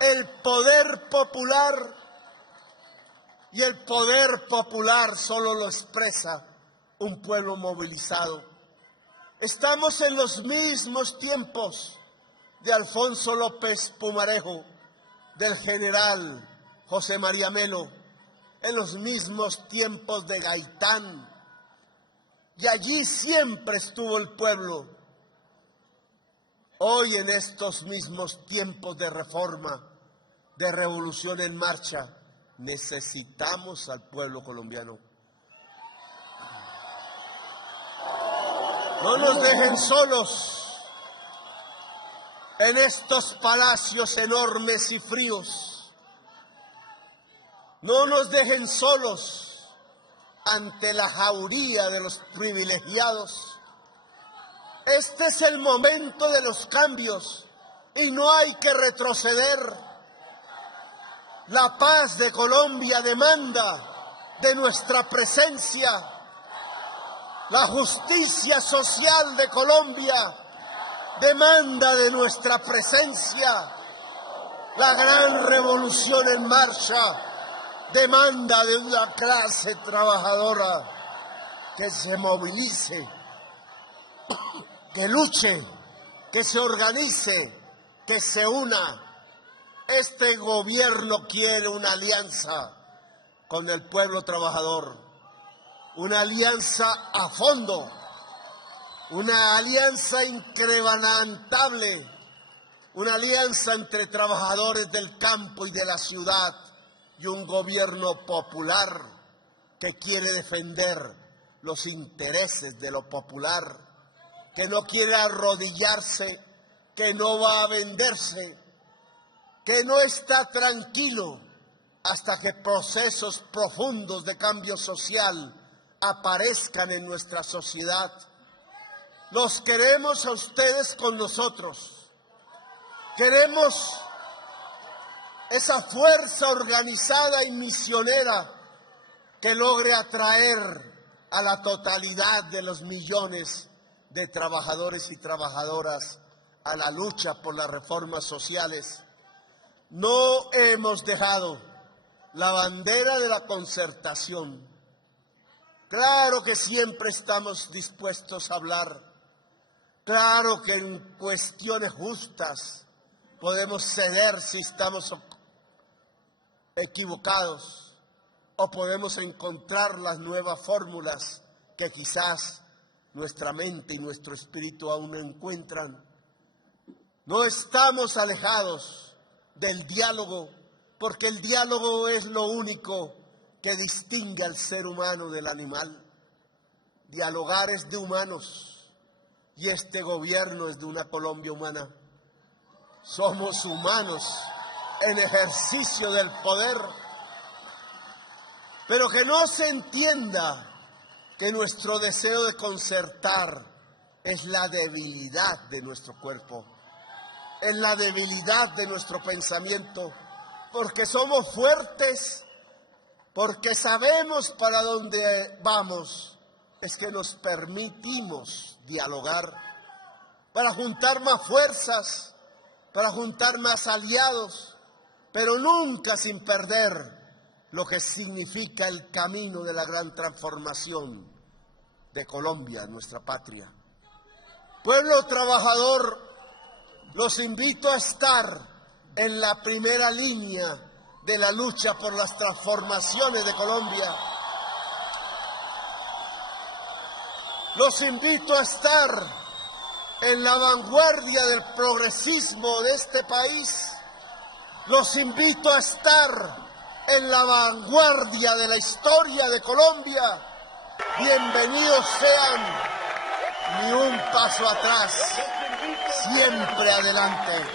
el poder popular, y el poder popular solo lo expresa un pueblo movilizado. Estamos en los mismos tiempos de Alfonso López Pumarejo, del general José María Melo, en los mismos tiempos de Gaitán, y allí siempre estuvo el pueblo. Hoy en estos mismos tiempos de reforma, de revolución en marcha, necesitamos al pueblo colombiano. No nos dejen solos en estos palacios enormes y fríos. No nos dejen solos ante la jauría de los privilegiados. Este es el momento de los cambios y no hay que retroceder. La paz de Colombia demanda de nuestra presencia. La justicia social de Colombia demanda de nuestra presencia. La gran revolución en marcha demanda de una clase trabajadora que se movilice, que luche, que se organice, que se una. Este gobierno quiere una alianza con el pueblo trabajador, una alianza a fondo, una alianza increbrantable, una alianza entre trabajadores del campo y de la ciudad y un gobierno popular que quiere defender los intereses de lo popular, que no quiere arrodillarse, que no va a venderse, que no está tranquilo hasta que procesos profundos de cambio social aparezcan en nuestra sociedad. Los queremos a ustedes con nosotros. Queremos esa fuerza organizada y misionera que logre atraer a la totalidad de los millones de trabajadores y trabajadoras a la lucha por las reformas sociales. No hemos dejado la bandera de la concertación. Claro que siempre estamos dispuestos a hablar. Claro que en cuestiones justas podemos ceder si estamos equivocados o podemos encontrar las nuevas fórmulas que quizás nuestra mente y nuestro espíritu aún no encuentran. No estamos alejados del diálogo, porque el diálogo es lo único que distingue al ser humano del animal. Dialogar es de humanos y este gobierno es de una Colombia humana. Somos humanos en ejercicio del poder, pero que no se entienda que nuestro deseo de concertar es la debilidad de nuestro cuerpo, es la debilidad de nuestro pensamiento, porque somos fuertes, porque sabemos para dónde vamos, es que nos permitimos dialogar para juntar más fuerzas, para juntar más aliados, pero nunca sin perder lo que significa el camino de la gran transformación de Colombia, nuestra patria. Pueblo trabajador, los invito a estar en la primera línea de la lucha por las transformaciones de Colombia. Los invito a estar en la vanguardia del progresismo de este país. Los invito a estar en la vanguardia de la historia de Colombia. Bienvenidos sean, ni un paso atrás, siempre adelante.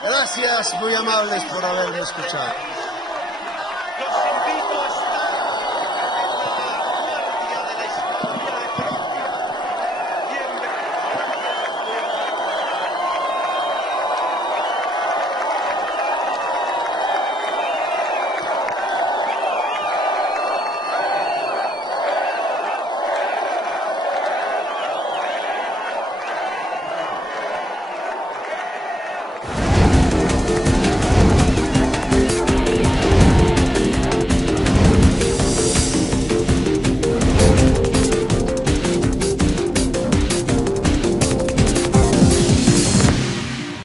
Gracias, muy amables por haberme escuchado.